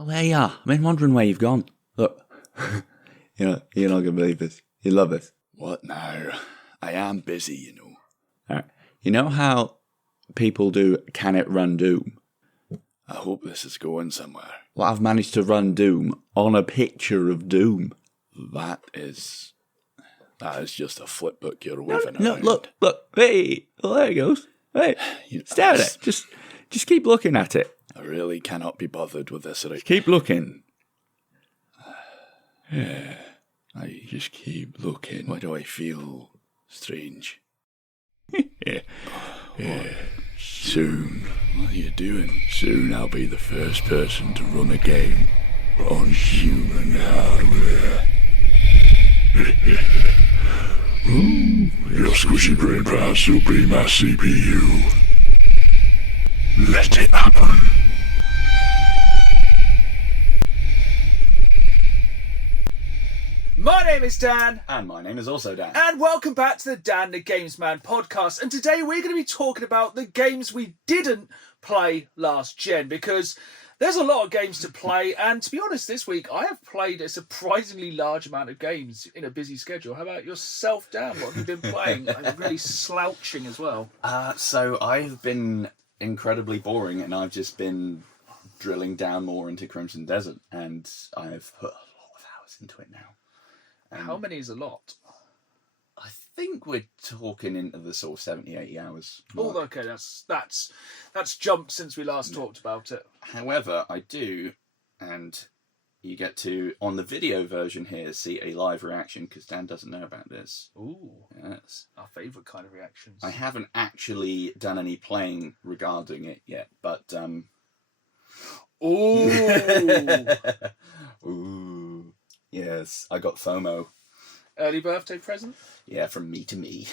Oh, there you are. I've been wondering where you've gone. Look. You're not going to believe this. You love this. What now? I am busy, you know. All right. You know how people do Can It Run Doom? I hope this is going somewhere. Well, I've managed to run Doom on a picture of Doom. That is just a flipbook you're waving No, around. look. Hey, well, there it goes. Hey, stare at it. Just keep looking at it. I really cannot be bothered with this right. Keep looking. Yeah, I just keep looking. Why do I feel strange? Yeah. Soon, what are you doing? Soon I'll be the first person to run a game on human hardware. Your squishy brain powers will be my CPU. Let it happen. My name is Dan, And my name is also Dan. and welcome back to the Dan the Games Man podcast. And today we're going to be talking about the games we didn't play last gen, because there's a lot of games to play. And to be honest, this week I have played a surprisingly large amount of games in a busy schedule. How about yourself, Dan? What have you been playing? I'm really slouching as well. So I've been incredibly boring, and I've just been drilling down more into Crimson Desert, and I've put a lot of hours into it now. How many is a lot? I think we're talking into the sort of 70, 80 hours Oh, mark. okay, that's jumped since we last talked about it. However, I do, and you get to, on the video version here, see a live reaction, because Dan doesn't know about this. Ooh, Yes. our favourite kind of reactions. I haven't actually done any playing regarding it yet, but... Ooh. Ooh. Yes, I got FOMO. Early birthday present? Yeah, from me to me.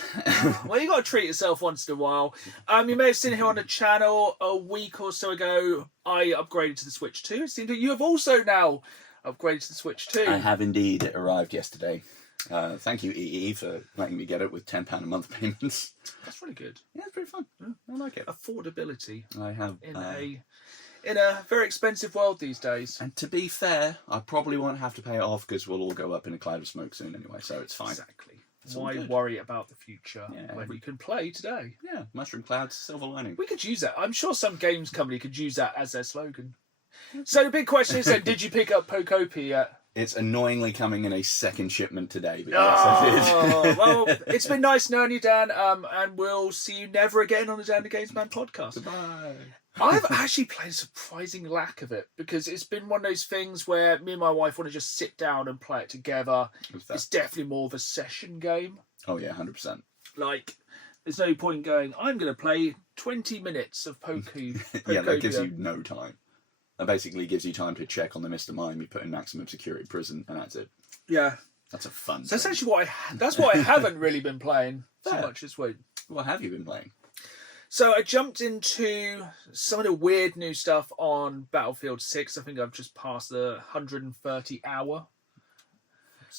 Well, you got to treat yourself once in a while. You may have seen here on the channel a week or so ago, I upgraded to the Switch 2. It seems that you have also now upgraded to the Switch 2. I have indeed. It arrived yesterday. Thank you, EE, for letting me get it with £10 a month payments. That's really good. Yeah, it's pretty fun. I like it. Affordability I have. in a very expensive world these days. And to be fair, I probably won't have to pay it off because we'll all go up in a cloud of smoke soon anyway, so it's fine. Exactly. It's all Why good. worry about the future Yeah, when you can play today? Yeah, mushroom clouds, silver lining. We could use that. I'm sure some games company could use that as their slogan. So the big question is then, did you pick up Pokopia yet? It's annoyingly coming in a second shipment today, but yes, I did. Well, it's been nice knowing you, Dan, and we'll see you never again on the Dan the Games Man podcast. Goodbye. I've actually played a surprising lack of it, because it's been one of those things where me and my wife want to just sit down and play it together. It's definitely more of a session game. Oh yeah, 100%. Like, there's no point going, I'm going to play 20 minutes of Pokopia. Yeah, that gives you no time. That basically gives you time to check on the Mr. Mime you put in maximum security prison, and that's it. Yeah. That's a fun So that's thing. actually that's what I haven't really been playing too Fair. much this week. What have you been playing? So I jumped into some of the weird new stuff on Battlefield 6. I think I've just passed the 130 hour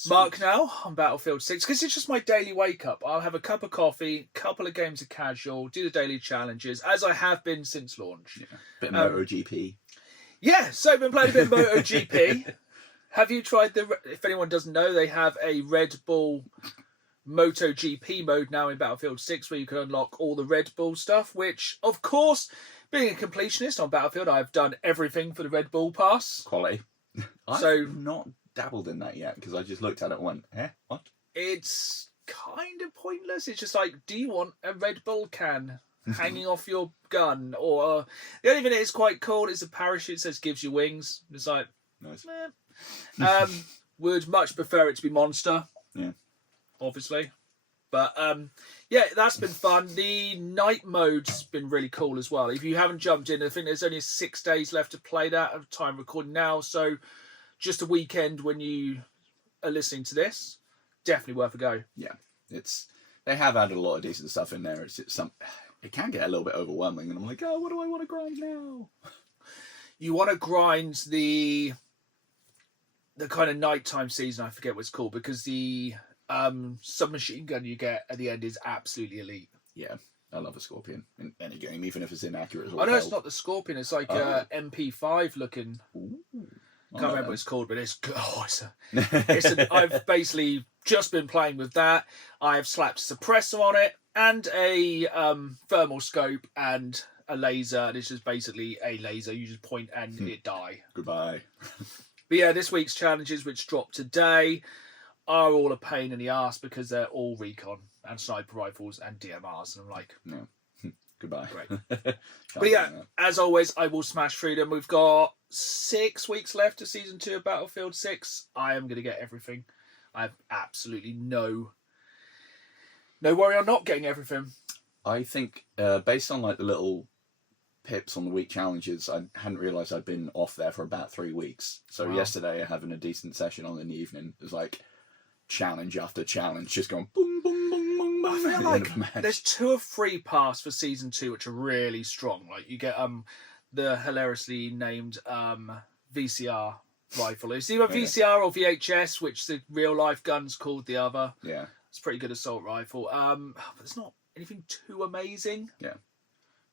mark now on Battlefield 6, because it's just my daily wake up. I'll have a cup of coffee, couple of games of casual, do the daily challenges, as I have been since launch. Yeah. Bit of MotoGP. Yeah, so I've been playing a bit of MotoGP. Have you tried if anyone doesn't know, they have a Red Bull MotoGP mode now in Battlefield 6 where you can unlock all the Red Bull stuff, which, of course, being a completionist on Battlefield, I've done everything for the Red Bull pass. Quality. I've So- not dabbled in that yet, because I just looked at it and went, what? It's kind of pointless. It's just like, do you want a Red Bull can hanging off your gun? Or the only thing that is quite cool is the parachute says gives you wings. It's like, Nice. would much prefer it to be Monster. Yeah. Obviously. But yeah, that's been fun. The night mode's been really cool as well. If you haven't jumped in, I think there's only 6 days left to play that at the time recording now. So just a weekend when you are listening to this, definitely worth a go. Yeah, they have added a lot of decent stuff in there. It can get a little bit overwhelming, and I'm like, oh, what do I want to grind now? You want to grind the kind of nighttime season, I forget what it's called, because the submachine gun you get at the end is absolutely elite. Yeah, I love a Scorpion in any game, even if it's inaccurate. I know it's not the Scorpion, it's like MP5 looking. Ooh. Can't remember what it's called, but it's good. Oh, I've basically just been playing with that. I have slapped a suppressor on it and a thermal scope and a laser. And it's just basically a laser. You just point and it die. Goodbye. But yeah, this week's challenges, which dropped today, are all a pain in the ass because they're all recon and sniper rifles and DMRs. And I'm like, no. Goodbye. Great. But yeah, as always, I will smash through them. We've got 6 weeks left of Season 2 of Battlefield 6. I am going to get everything. I have absolutely no worry on not getting everything. I think, based on like the little pips on the week challenges, I hadn't realised I'd been off there for about 3 weeks. So yesterday, having a decent session on in the evening, it was like challenge after challenge, just going boom, boom, boom, boom, boom. I feel like there's 2 or 3 paths for Season 2 which are really strong. Like you get the hilariously named VCR rifle. It's either VCR or VHS, which the real life gun's called the other. Yeah. It's a pretty good assault rifle. But it's not anything too amazing. Yeah.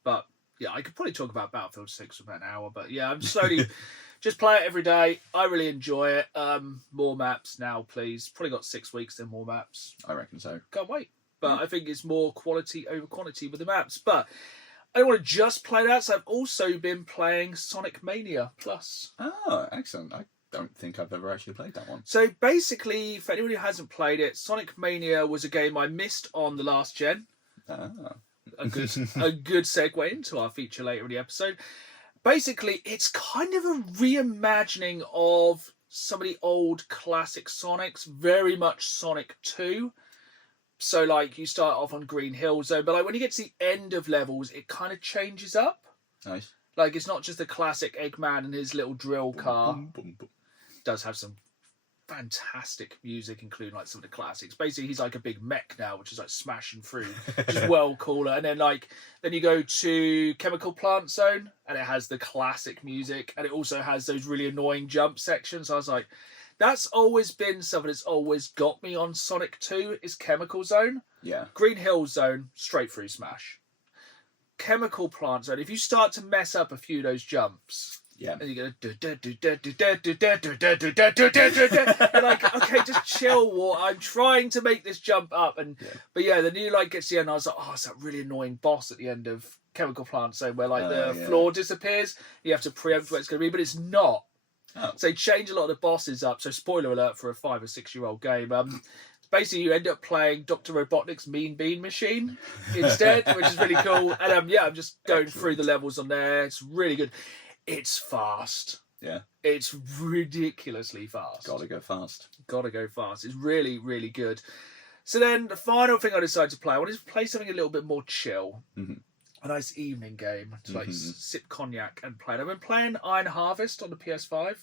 But yeah, I could probably talk about Battlefield 6 for about an hour. But yeah, I'm slowly just play it every day. I really enjoy it. More maps now, please. Probably got 6 weeks, then more maps. I reckon so. Can't wait. But I think it's more quality over quantity with the maps. But I don't want to just play that, so I've also been playing Sonic Mania Plus. Oh, excellent. I don't think I've ever actually played that one. So basically, for anyone who hasn't played it, Sonic Mania was a game I missed on the last gen. Ah. A good segue into our feature later in the episode. Basically, it's kind of a reimagining of some of the old classic Sonics, very much Sonic 2. So, like, you start off on Green Hill Zone, but like when you get to the end of levels, it kind of changes up. Nice. Like, it's not just the classic Eggman and his little drill car. Boom, boom, boom. Does have some fantastic music, including like some of the classics. Basically, he's like a big mech now, which is like smashing through, which is well cooler. And then you go to Chemical Plant Zone, and it has the classic music, and it also has those really annoying jump sections. I was like, that's always been something that's always got me on Sonic 2 is Chemical Zone. Yeah. Green Hill Zone, straight through smash. Chemical Plant Zone, if you start to mess up a few of those jumps, yeah, and you go, you're like, okay, just chill, I'm trying to make this jump up. But yeah, then you like get to the end, I was like, oh, it's that really annoying boss at the end of Chemical Plant Zone where like the floor disappears. You have to preempt where it's going to be, but it's not. Oh. So they change a lot of the bosses up. So spoiler alert for a 5 or 6 year old game. Basically, you end up playing Dr. Robotnik's Mean Bean Machine instead, which is really cool. And I'm just going through the levels on there. It's really good. It's fast. Yeah. It's ridiculously fast. Gotta go fast. It's really, really good. So then the final thing I decided to play, I wanted to play something a little bit more chill. Mm-hmm. A nice evening game to like sip cognac and play. I've been playing Iron Harvest on the PS5.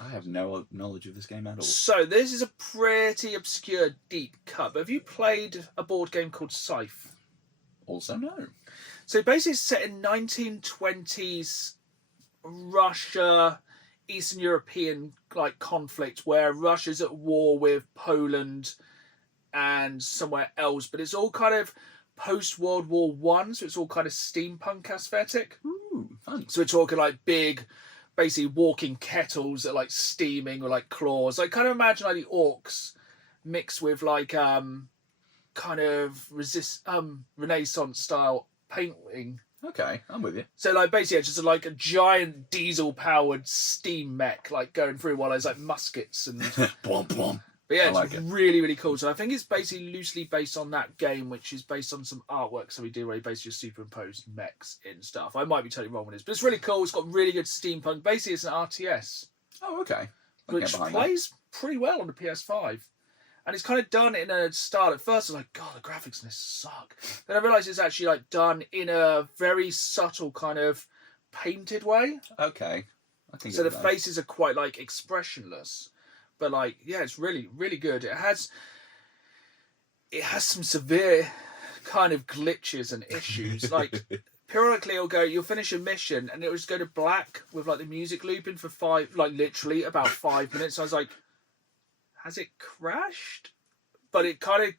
I have no knowledge of this game at all. So this is a pretty obscure deep cut. But have you played a board game called Scythe? Also no. So basically it's set in 1920s Russia, Eastern European like conflict where Russia's at war with Poland and somewhere else. But it's all kind of post-World War One, so it's all kind of steampunk aesthetic. Ooh, fun. So we're talking like big, basically walking kettles that are like steaming with like claws. Like kind of imagine like the orcs mixed with like kind of Renaissance style painting. Okay, I'm with you. So like basically it's just like a giant diesel powered steam mech like going through while there's like muskets and Blom, blom. But yeah, I it's like it. really, really cool. So I think it's basically loosely based on that game, which is based on some artwork. So we do where he basically just superimposed mechs in stuff. I might be totally wrong with this, but it's really cool. It's got really good steampunk. Basically, it's an RTS. Oh, okay. Which plays pretty well on the PS5. And it's kind of done in a style. At first, I was like, God, the graphics in this suck. Then I realised it's actually like done in a very subtle kind of painted way. Okay. I think so the faces are quite like expressionless. But like, yeah, it's really, really good. It has some severe kind of glitches and issues. Like periodically you'll finish a mission and it'll just go to black with like the music looping for literally about 5 minutes. I was like, has it crashed? But it kind of,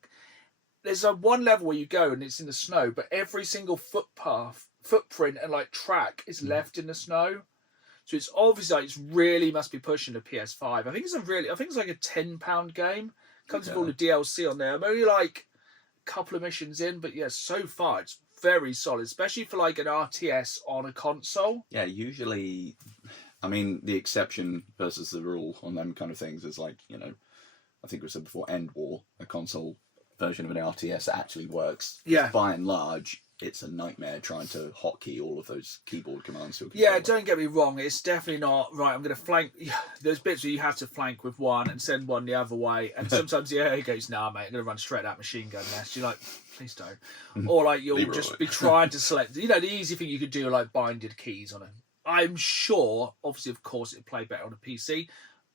there's a one level where you go and it's in the snow, but every single footprint and like track is left in the snow. So it's obviously like, it's really must be pushing the PS5. I think it's like a £10 game. Comes with all the DLC on there. I'm only like a couple of missions in, but yeah, so far it's very solid, especially for like an RTS on a console. Yeah, usually, I mean, the exception versus the rule on them kind of things is like, you know, I think we said before, End War, a console version of an RTS that actually works. Yeah. By and large, it's a nightmare trying to hotkey all of those keyboard commands to a controller. Yeah, don't get me wrong. It's definitely not right. I'm going to flank. There's bits where you have to flank with one and send one the other way. And sometimes the AI goes, "Nah, mate, I'm going to run straight at that machine gun nest." You're like, "Please don't." Or like you'll just be trying to select. You know, the easy thing you could do, like binded keys on it. I'm sure, obviously, of course, it'd play better on a PC,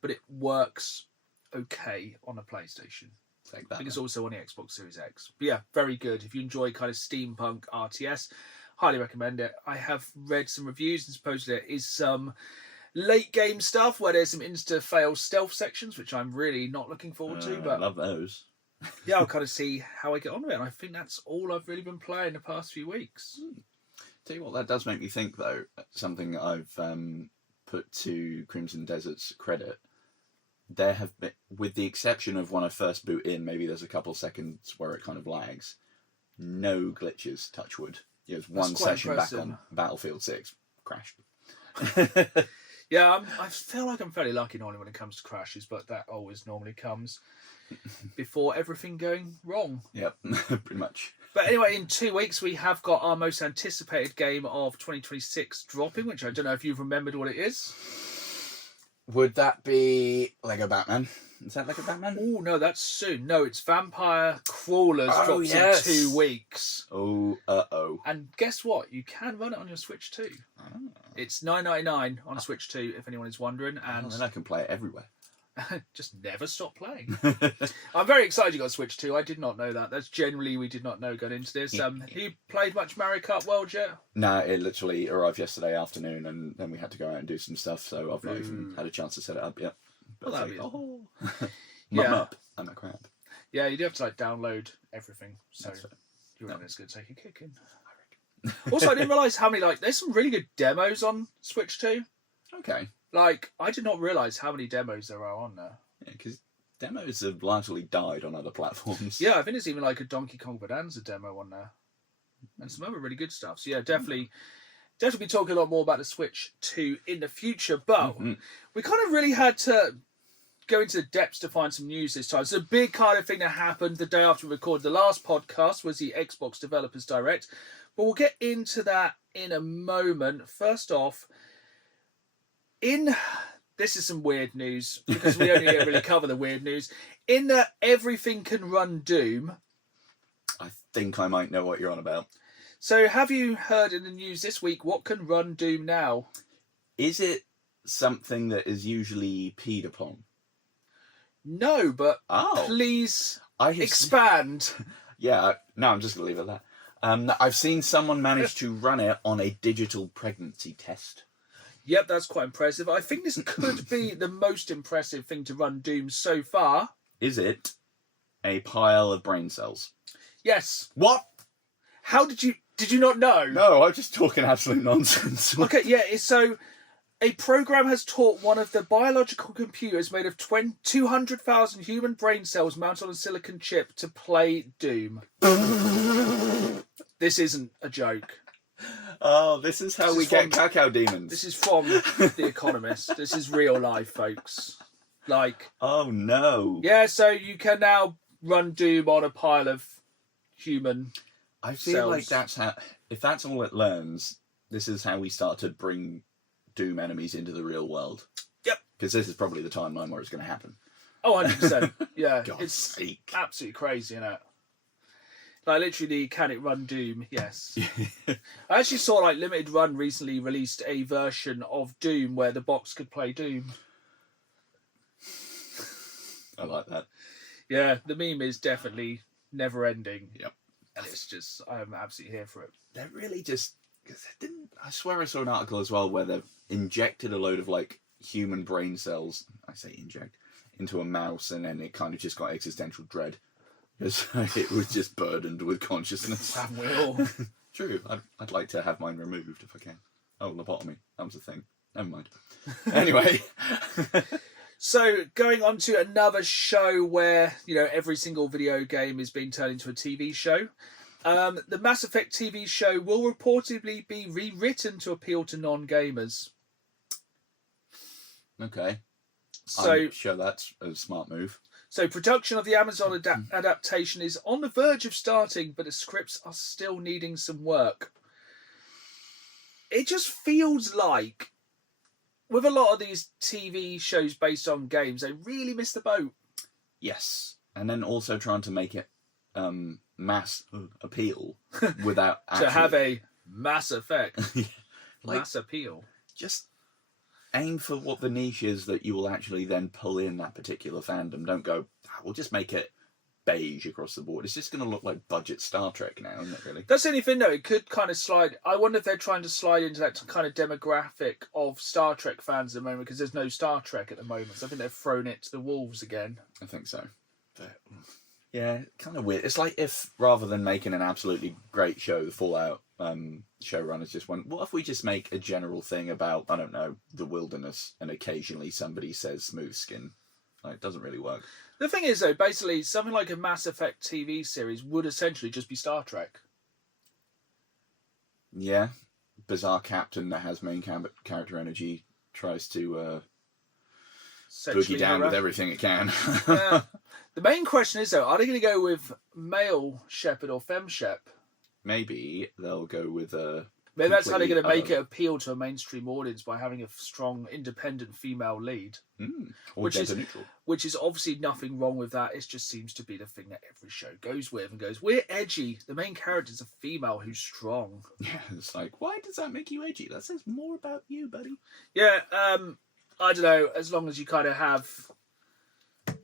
but it works okay on a PlayStation. I think it's also on the Xbox Series X. But yeah, very good. If you enjoy kind of steampunk RTS, highly recommend it. I have read some reviews and supposedly there is some late game stuff where there's some insta-fail stealth sections, which I'm really not looking forward to. But I love those. Yeah, I'll kind of see how I get on with it. And I think that's all I've really been playing the past few weeks. Tell you what, that does make me think, though, something I've put to Crimson Desert's credit. There have been, with the exception of when I first boot in, maybe there's a couple of seconds where it kind of lags. No glitches, touch wood. There's one session impressive. Back on Battlefield 6, crashed. Yeah, I feel like I'm fairly lucky normally when it comes to crashes, but that always normally comes before everything going wrong. Yep, pretty much. But anyway, in 2 weeks, we have got our most anticipated game of 2026 dropping, which I don't know if you've remembered what it is. Would that be Lego Batman? Is that Lego Batman? Oh, no, that's soon. No, it's Vampire Crawlers drops in 2 weeks. Oh. And guess what? You can run it on your Switch too. Oh. It's $9.99 on Switch 2, if anyone is wondering. And then I can play it everywhere. Just never stop playing. I'm very excited you got Switch 2. I did not know that. That's generally we did not know going into this. Have you played much Mario Kart World yet? No, it literally arrived yesterday afternoon and then we had to go out and do some stuff, so I've not even had a chance to set it up yet. But well, that'd be up. I'm a crab. Yeah, you do have to like download everything, so you're going to take a kick in. Also, I didn't realise how many, like, there's some really good demos on Switch 2. Okay. Like, I did not realise how many demos there are on there. Yeah, because demos have largely died on other platforms. Yeah, I think there's even like a Donkey Kong Bonanza demo on there. And some other really good stuff. So yeah, definitely be talking a lot more about the Switch 2 in the future. But we kind of really had to go into the depths to find some news this time. So the big kind of thing that happened the day after we recorded the last podcast was the Xbox Developers Direct. But we'll get into that in a moment. First off, this is some weird news, because we only really cover the weird news. In that everything can run Doom. I think I might know what you're on about. So have you heard in the news this week what can run Doom now? Is it something that is usually peed upon? No, but please expand. No, I'm just going to leave it at that. I've seen someone manage to run it on a digital pregnancy test. Yep, that's quite impressive. I think this could be the most impressive thing to run Doom so far. Is it a pile of brain cells? Yes. What? How did you not know? No, I'm just talking absolute nonsense. Okay, yeah, so a program has taught one of the biological computers made of 200,000 human brain cells mounted on a silicon chip to play Doom. This isn't a joke. Oh, this is how we get cacao demons. This is from The Economist. This is real life, folks. Like, oh no. Yeah, so you can now run Doom on a pile of human I feel cells. like that's how, if that's all it learns, this is how we start to bring Doom enemies into the real world. Yep. Because this is probably the timeline where it's going to happen. Oh, 100%. Yeah. God's sake. Absolutely crazy, isn't it? Like, literally, can it run Doom? Yes. I actually saw, like, Limited Run recently released a version of Doom where the box could play Doom. I like that. Yeah, the meme is definitely never ending. Yep. And it's just, I'm absolutely here for it. They're really just... I swear I saw an article as well where they've injected a load of, like, human brain cells, I say inject, into a mouse, and then it kind of just got existential dread. Because it was just burdened with consciousness. That will. True. I'd like to have mine removed if I can. Oh, lobotomy. That was the thing. never mind. Anyway. So, going on to another show where, every single video game is being turned into a TV show. The Mass Effect TV show will reportedly be rewritten to appeal to non-gamers. Okay. So, I'm sure that's a smart move. So, production of the Amazon adaptation is on the verge of starting, but the scripts are still needing some work. It just feels like, with a lot of these TV shows based on games, they really missed the boat. Yes. And then also trying to make it mass appeal without actually... to have a Mass Effect. Mass appeal. Just aim for what the niche is that you will actually then pull in that particular fandom. Don't go, we'll just make it beige across the board. It's just going to look like budget Star Trek now, isn't it, really? That's the only thing, though. It could kind of slide. I wonder if they're trying to slide into that kind of demographic of Star Trek fans at the moment, because there's no Star Trek at the moment. So I think they've thrown it to the wolves again. I think so. But, yeah, kind of weird. It's like if, rather than making an absolutely great show, the Fallout showrunners just went, what if we just make a general thing about, I don't know, the wilderness, and occasionally somebody says smooth skin? Like, it doesn't really work. The thing is, though, basically, something like a Mass Effect TV series would essentially just be Star Trek. Yeah. Bizarre captain that has main character energy tries to boogie down with everything it can. Yeah. The main question is, though, are they going to go with male Shepard or femme Shep? Maybe they'll go with a... Maybe that's how they're going to make it appeal to a mainstream audience, by having a strong, independent female lead. Which is obviously nothing wrong with that. It just seems to be the thing that every show goes with and goes, we're edgy. The main character's a female who's strong. Yeah, it's like, why does that make you edgy? That says more about you, buddy. Yeah, I don't know. As long as you kind of have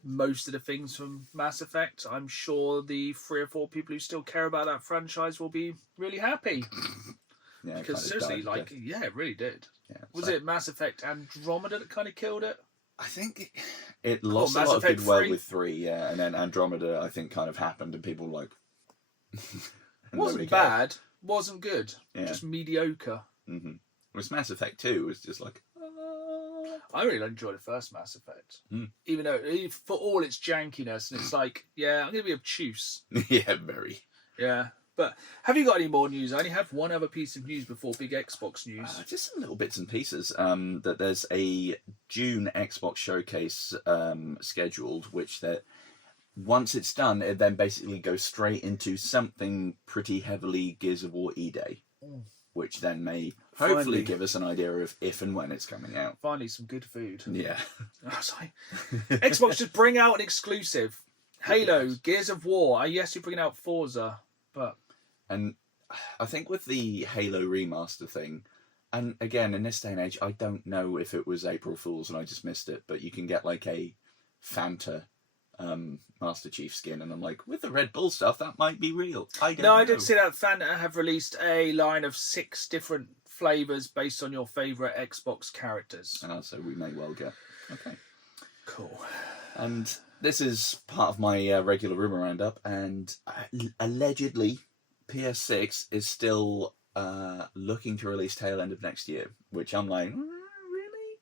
most of the things from Mass Effect, I'm sure the 3 or 4 people who still care about that franchise will be really happy. Yeah, because seriously, it really did. Yeah, was it Mass Effect Andromeda that kind of killed it? I think it lost a lot of goodwill with 3, yeah, and then Andromeda, I think, kind of happened, and people were like... wasn't bad, wasn't good, yeah. Just mediocre. Mm-hmm. Whereas Mass Effect 2 was just like... I really enjoyed the first Mass Effect. Even though, for all its jankiness, and it's like, yeah, I'm going to be obtuse. Yeah, very. Yeah. But have you got any more news? I only have one other piece of news before big Xbox news. Just some little bits and pieces. That there's a June Xbox showcase scheduled, which that once it's done, it then basically goes straight into something pretty heavily Gears of War E-Day, which then may hopefully give us an idea of if and when it's coming out. Finally, some good food. Yeah. I was like, Xbox just bring out an exclusive. Halo, Gears of War. Yes, you're bringing out Forza, but... And I think with the Halo remaster thing, and again, in this day and age, I don't know if it was April Fool's and I just missed it, but you can get like a Fanta Master Chief skin, and I'm like, with the Red Bull stuff, that might be real. I did see that Fanta have released a line of 6 different flavours based on your favourite Xbox characters. So we may well get. Okay. Cool. And this is part of my regular rumour roundup, and allegedly... PS6 is still looking to release tail end of next year, which I'm like, really?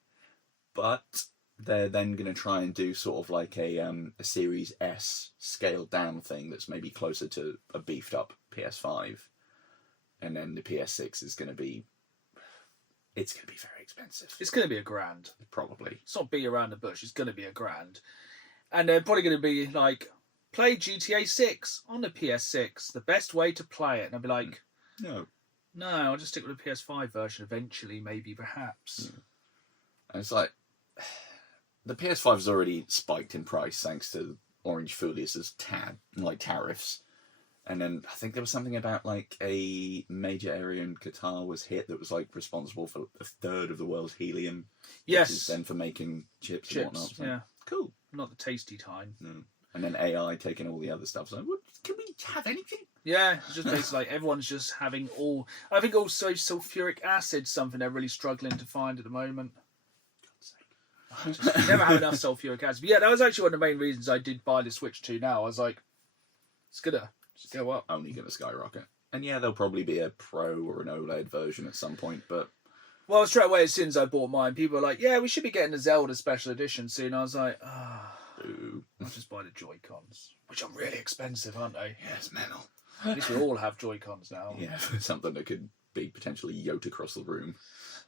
But they're then going to try and do sort of like a Series S scaled down thing that's maybe closer to a beefed up PS5, and then the PS6 is going to be, it's going to be very expensive. It's going to be $1,000. Probably. It's not beat around the bush. It's going to be $1,000, and they're probably going to be like, play GTA 6 on the PS6. The best way to play it. And I'd be like, no, I'll just stick with the PS5 version eventually, maybe, perhaps. Yeah. And it's like, the PS5 has already spiked in price thanks to Orange Julius's tariffs. And then I think there was something about like a major area in Qatar was hit that was like responsible for 1/3 of the world's helium. Yes. Which is then for making chips and whatnot. So, yeah. Cool. Not the tasty time. No. And then AI taking all the other stuff. So, can we have anything? Yeah, it's just basically like everyone's just having all... I think also sulfuric acid, something they're really struggling to find at the moment. God's sake. You never have enough sulfuric acid. But yeah, that was actually one of the main reasons I did buy the Switch 2 now. I was like, it's going to just go up. Only going to skyrocket. And yeah, there'll probably be a Pro or an OLED version at some point, but... Well, straight away as soon as I bought mine, people were like, "Yeah, we should be getting the Zelda special edition soon." I was like, Ooh. I'll just buy the Joy-Cons, which are really expensive, aren't they? Yeah, it's mental. At least we all have Joy-Cons now. Yeah, something that could be potentially yoked across the room.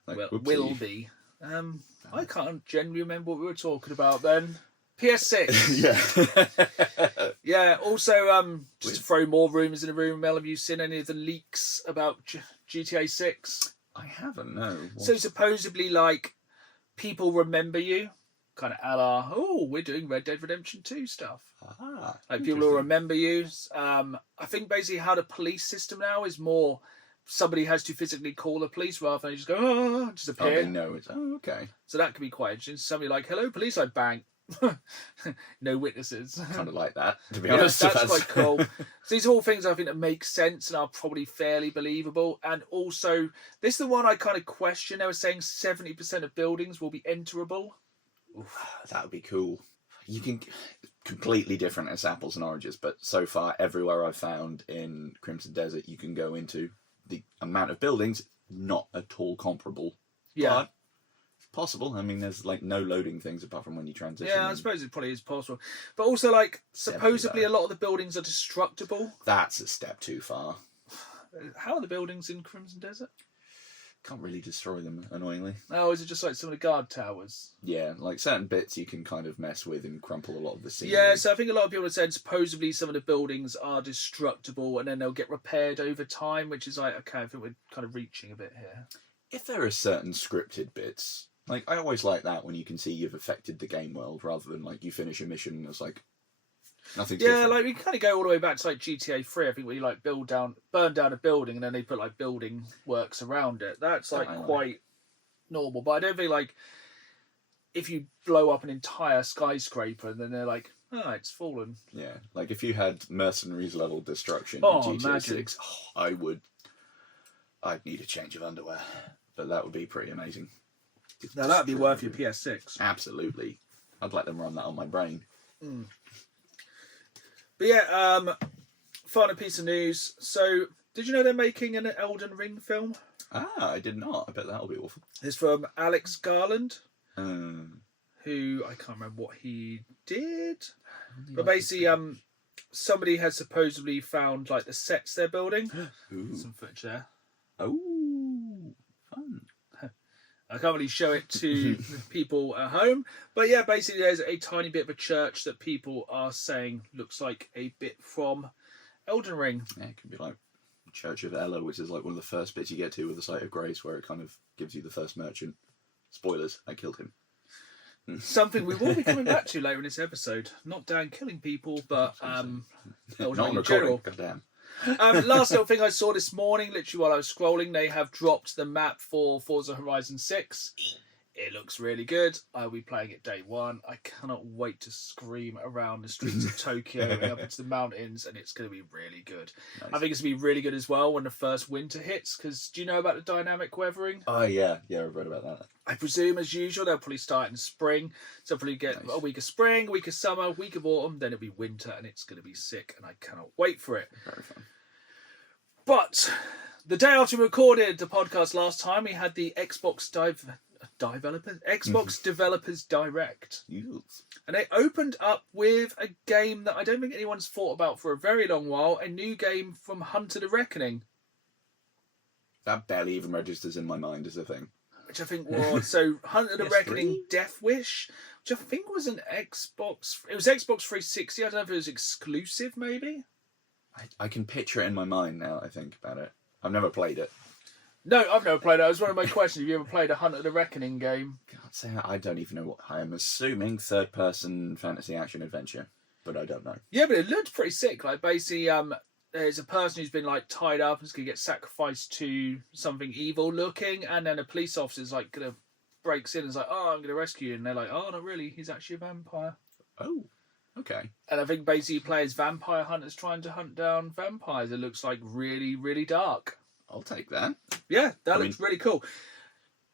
Like, Well, whoopsie. will be. I can't genuinely remember what we were talking about then. PS6. Yeah. Yeah. Also, just to throw more rumours in the room, Mel, have you seen any of the leaks about GTA 6? I haven't, no. So supposedly, like, people remember you, kind of a la, oh, we're doing Red Dead Redemption 2 stuff. Like, people will remember you. I think basically how the police system now is more somebody has to physically call the police rather than just go, oh, just Oh, appear. they know it's... Oh, okay. So that could be quite interesting. Somebody like, hello, police, I bang. No witnesses. Kind of like that, to be Yeah, honest. that's quite cool. So these are all things I think that make sense and are probably fairly believable. And also, this is the one I kind of question. They were saying 70% of buildings will be enterable. That would be cool. You can... Completely different as apples and oranges, but so far, everywhere I've found in Crimson Desert, you can go into the amount of buildings, not at all comparable. Yeah. But it's possible. I mean, there's like no loading things apart from when you transition. Yeah, I suppose it probably is possible. But also, like, supposedly though. a lot of the buildings are destructible. That's a step too far. How are the buildings in Crimson Desert? Can't really destroy them, annoyingly. Oh, is it just like some of the guard towers? Yeah, like certain bits you can kind of mess with and crumple a lot of the scenery. Yeah, so I think a lot of people have said supposedly some of the buildings are destructible and then they'll get repaired over time, which is like, okay, I think we're kind of reaching a bit here. If there are certain scripted bits, like I always like that when you can see you've affected the game world rather than like you finish a mission and it's like nothing's Yeah, different. like we kind of go all the way back to like GTA 3, I think, where you like burn down a building and then they put like building works around it. That's like quite normal. But I don't think like if you blow up an entire skyscraper and then they're like, oh, it's fallen. Yeah, like if you had mercenaries level destruction in Oh, GTA imagine. 6, I'd need a change of underwear. But that would be pretty amazing. Now that'd be worth your PS6. Absolutely. I'd let them run that on my brain. But yeah, final piece of news. So, did you know they're making an Elden Ring film? I did not. I bet that'll be awful. It's from Alex Garland, Um, who I can't remember what he did. But basically, somebody has supposedly found like the sets they're building. ooh. Some footage there. Oh, fun. I can't really show it to people at home. But yeah, basically there's a tiny bit of a church that people are saying looks like a bit from Elden Ring. Yeah, it could be like Church of Ella, which is like one of the first bits you get to with the Site of Grace, where it kind of gives you the first merchant. Spoilers, I killed him. Something we will be coming back to later in this episode. Not Dan killing people, but Elden Not Ring on in recording, general. goddamn. Last little thing I saw this morning, literally while I was scrolling, they have dropped the map for Forza Horizon 6. It looks really good. I'll be playing it day one. I cannot wait to scream around the streets of Tokyo and up into the mountains, and it's going to be really good. Nice. I think it's going to be really good as well when the first winter hits, because do you know about the dynamic weathering? Oh, yeah, I've read about that. I presume, as usual, they'll probably start in spring. So probably get Nice. a week of spring, a week of summer, a week of autumn, then it'll be winter, and it's going to be sick, and I cannot wait for it. Very fun. But the day after we recorded the podcast last time, we had the Xbox Developers Direct. Yes. And they opened up with a game that I don't think anyone's thought about for a very long while, a new game from Hunter the Reckoning. That barely even registers in my mind as a thing. Which I think was, so Hunter the PS3? Reckoning Death Wish, which I think was an Xbox, it was Xbox 360, I don't know if it was exclusive maybe? I can picture it in my mind now that I think about it. I've never played it. No, I've never played it. That was one of my questions. Have you ever played a Hunter the Reckoning game? Can't say I don't even know what. I'm assuming third-person fantasy action adventure, but I don't know. Yeah, but it looked pretty sick. Like basically, there's a person who's been like tied up and is gonna get sacrificed to something evil looking, and then a police officer's like gonna breaks in and is like, "Oh, I'm gonna rescue you," and they're like, "Oh, not really. He's actually a vampire." Oh, okay. And I think basically you play as vampire hunters trying to hunt down vampires. It looks like really, really dark. I'll take that. Yeah, that looks really cool.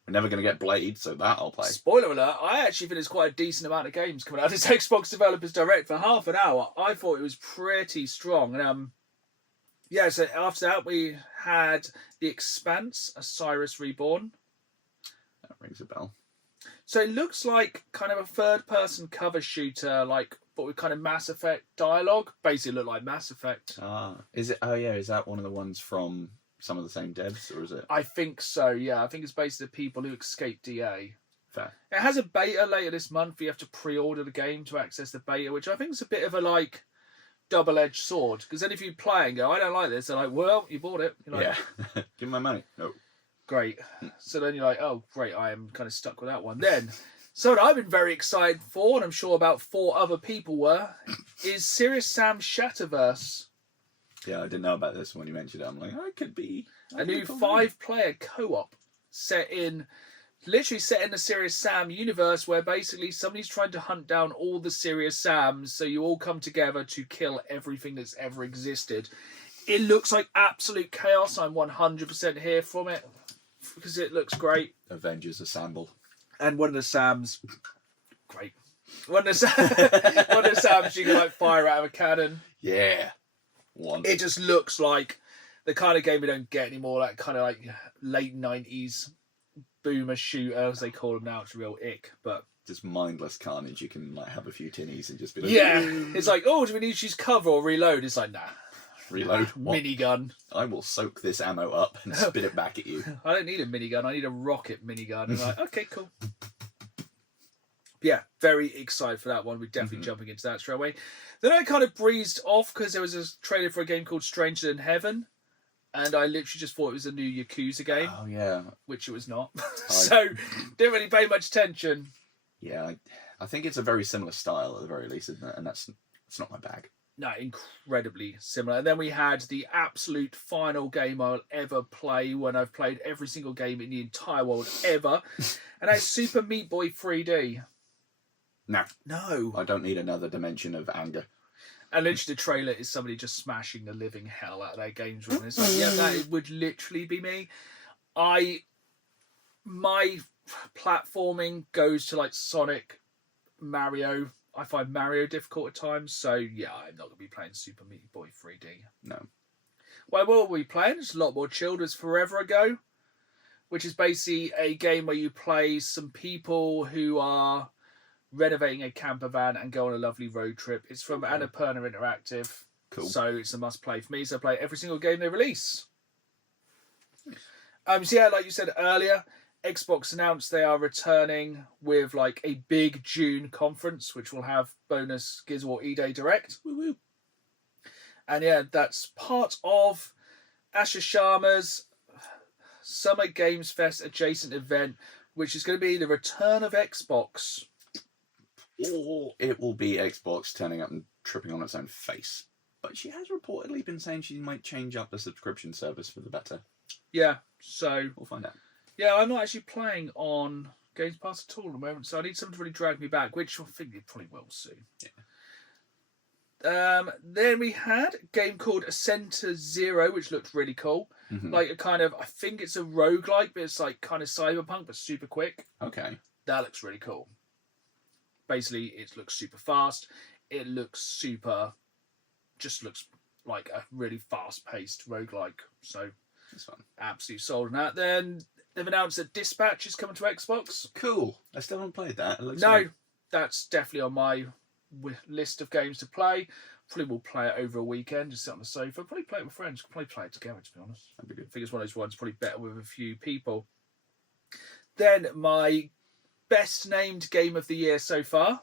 We're never going to get Blade, so that I'll play. Spoiler alert, I actually think there's quite a decent amount of games coming out of this Xbox Developers Direct for half an hour. I thought it was pretty strong. And yeah, so after that we had The Expanse, Osiris Reborn. rings a bell. So it looks like kind of a third-person cover shooter, like but with kind of Mass Effect dialogue. Basically, look like Mass Effect. Is it? Oh yeah, is that one of the ones from some of the same devs, or is it? I think so. Yeah, I think it's based on the people who escaped DA. Fair. It has a beta later this month. You have to pre-order the game to access the beta, which I think is a bit of a like double-edged sword. Because then if you play and go, I don't like this, they're like, well, you bought it. You're like, Yeah. Give me my money. No. Great. So then you're like, oh, great, I am kind of stuck with that one. Then, something I've been very excited for, and I'm sure about 4 other people were, is Serious Sam Shatterverse. Yeah, I didn't know about this when you mentioned it. I'm like, I could be... A new 5-player co-op literally set in the Serious Sam universe, where basically somebody's trying to hunt down all the Serious Sams, so you all come together to kill everything that's ever existed. It looks like absolute chaos. I'm 100% here from it, because it looks great. Avengers Assemble. And one of the Sams... Great. One of the Sams you can like fire out of a cannon. Yeah. One. It just looks like the kind of game we don't get anymore, that kind of like late 90s boomer shooter, as they call them now. It's a real ick, but... Just mindless carnage. You can like have a few tinnies and just be like... Yeah. It's like, oh, do we need to use cover or reload? It's like, nah. Reload. What? Minigun. I will soak this ammo up and spit it back at you. I don't need a minigun. I need a rocket minigun. I'm like, okay, cool. Yeah, very excited for that one. We're definitely jumping into that straight away. Then I kind of breezed off because there was a trailer for a game called Stranger Than Heaven. And I literally just thought it was a new Yakuza game. Oh, yeah. Which it was not. So, didn't really pay much attention. Yeah, I think it's a very similar style at the very least, isn't it? And it's not my bag. No, incredibly similar. And then we had the absolute final game I'll ever play when I've played every single game in the entire world ever. And that's Super Meat Boy 3D. No. I don't need another dimension of anger. And literally the trailer is somebody just smashing the living hell out of their games room. It's like, yeah, that would literally be me. My platforming goes to like Sonic, Mario. I find Mario difficult at times, so yeah, I'm not going to be playing Super Meat Boy 3D. No. Well, what are we playing? It's a lot more chilled. As Forever Ago, which is basically a game where you play some people who are renovating a camper van and go on a lovely road trip. It's from Annapurna Interactive. Cool. So it's a must-play for me. So I play every single game they release. So yeah, like you said earlier, Xbox announced they are returning with like a big June conference, which will have bonus Gears of War E-Day Direct. Woo-woo. And yeah, that's part of Asher Sharma's Summer Games Fest adjacent event, which is going to be the return of Xbox. Or it will be Xbox turning up and tripping on its own face. But she has reportedly been saying she might change up the subscription service for the better. Yeah, so... We'll find out. Yeah, I'm not actually playing on Games Pass at all at the moment, so I need something to really drag me back, which I think it probably will soon. Yeah. Then we had a game called Ascent Zero, which looked really cool. Mm-hmm. Like a kind of, I think it's a roguelike, but it's like kind of cyberpunk, but super quick. Okay. That looks really cool. Basically, it looks super fast. It looks super, just looks like a really fast-paced roguelike. So, that's fun. Absolutely sold on that. Then they've announced that Dispatch is coming to Xbox. Cool. I still haven't played that. It looks No, fun. that's definitely on my list of games to play. Probably will play it over a weekend, just sit on the sofa. Probably play it with friends. Probably play it together, to be honest. That'd be good. I think it's one of those ones probably better with a few people. Then my best named game of the year so far,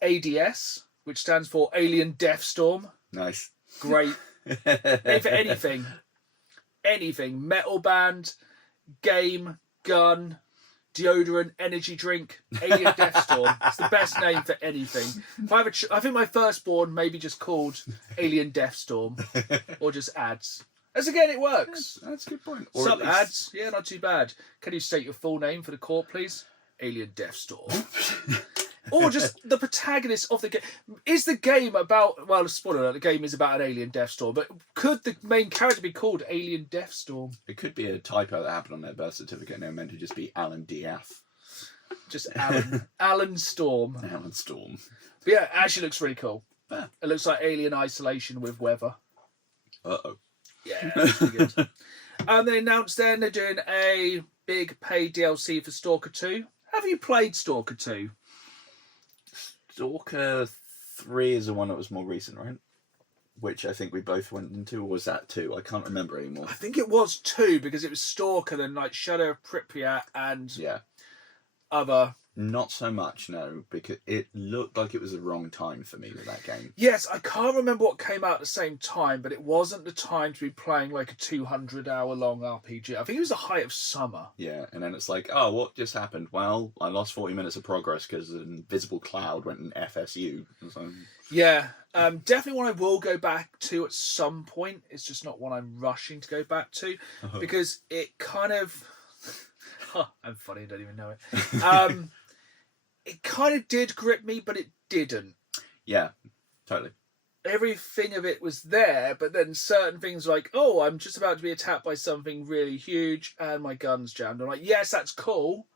ADS, which stands for Alien Deathstorm. Nice. Great. Made for anything. Anything. Metal band, game, gun, deodorant, energy drink, Alien Deathstorm. It's the best name for anything. If I have I think my firstborn maybe just called Alien Deathstorm, or just ads. As again, it works. That's a good point. Or Some at least... ads, yeah, not too bad. Can you state your full name for the court, please? Alien Deathstorm. Or just the protagonist of the game. Is the game about... Well, spoiler alert, the game is about an alien Deathstorm, but could the main character be called Alien Deathstorm? It could be a typo that happened on their birth certificate and they're meant to just be Alan Diath. Just Alan. Alan Storm. Alan Storm. But yeah, it actually looks really cool. Yeah. It looks like Alien Isolation with weather. Uh-oh. Yeah, it's really good. They announced then they're doing a big paid DLC for Stalker 2. Have you played Stalker 2? Stalker 3 is the one that was more recent, right? Which I think we both went into, or was that 2? I can't remember anymore. I think it was 2 because it was Stalker, then like Shadow of Pripyat and other. Not so much, no, because it looked like it was the wrong time for me with that game. Yes, I can't remember what came out at the same time, but it wasn't the time to be playing like a 200-hour-long RPG. I think it was the height of summer. Yeah, and then it's like, oh, what just happened? Well, I lost 40 minutes of progress because an invisible cloud went in FSU. So... Yeah, definitely one I will go back to at some point. It's just not one I'm rushing to go back to because it kind of... I'm funny, I don't even know it. It kind of did grip me, but it didn't. Yeah, totally. Everything of it was there, but then certain things like, oh, I'm just about to be attacked by something really huge and my gun's jammed. I'm like, yes, that's cool,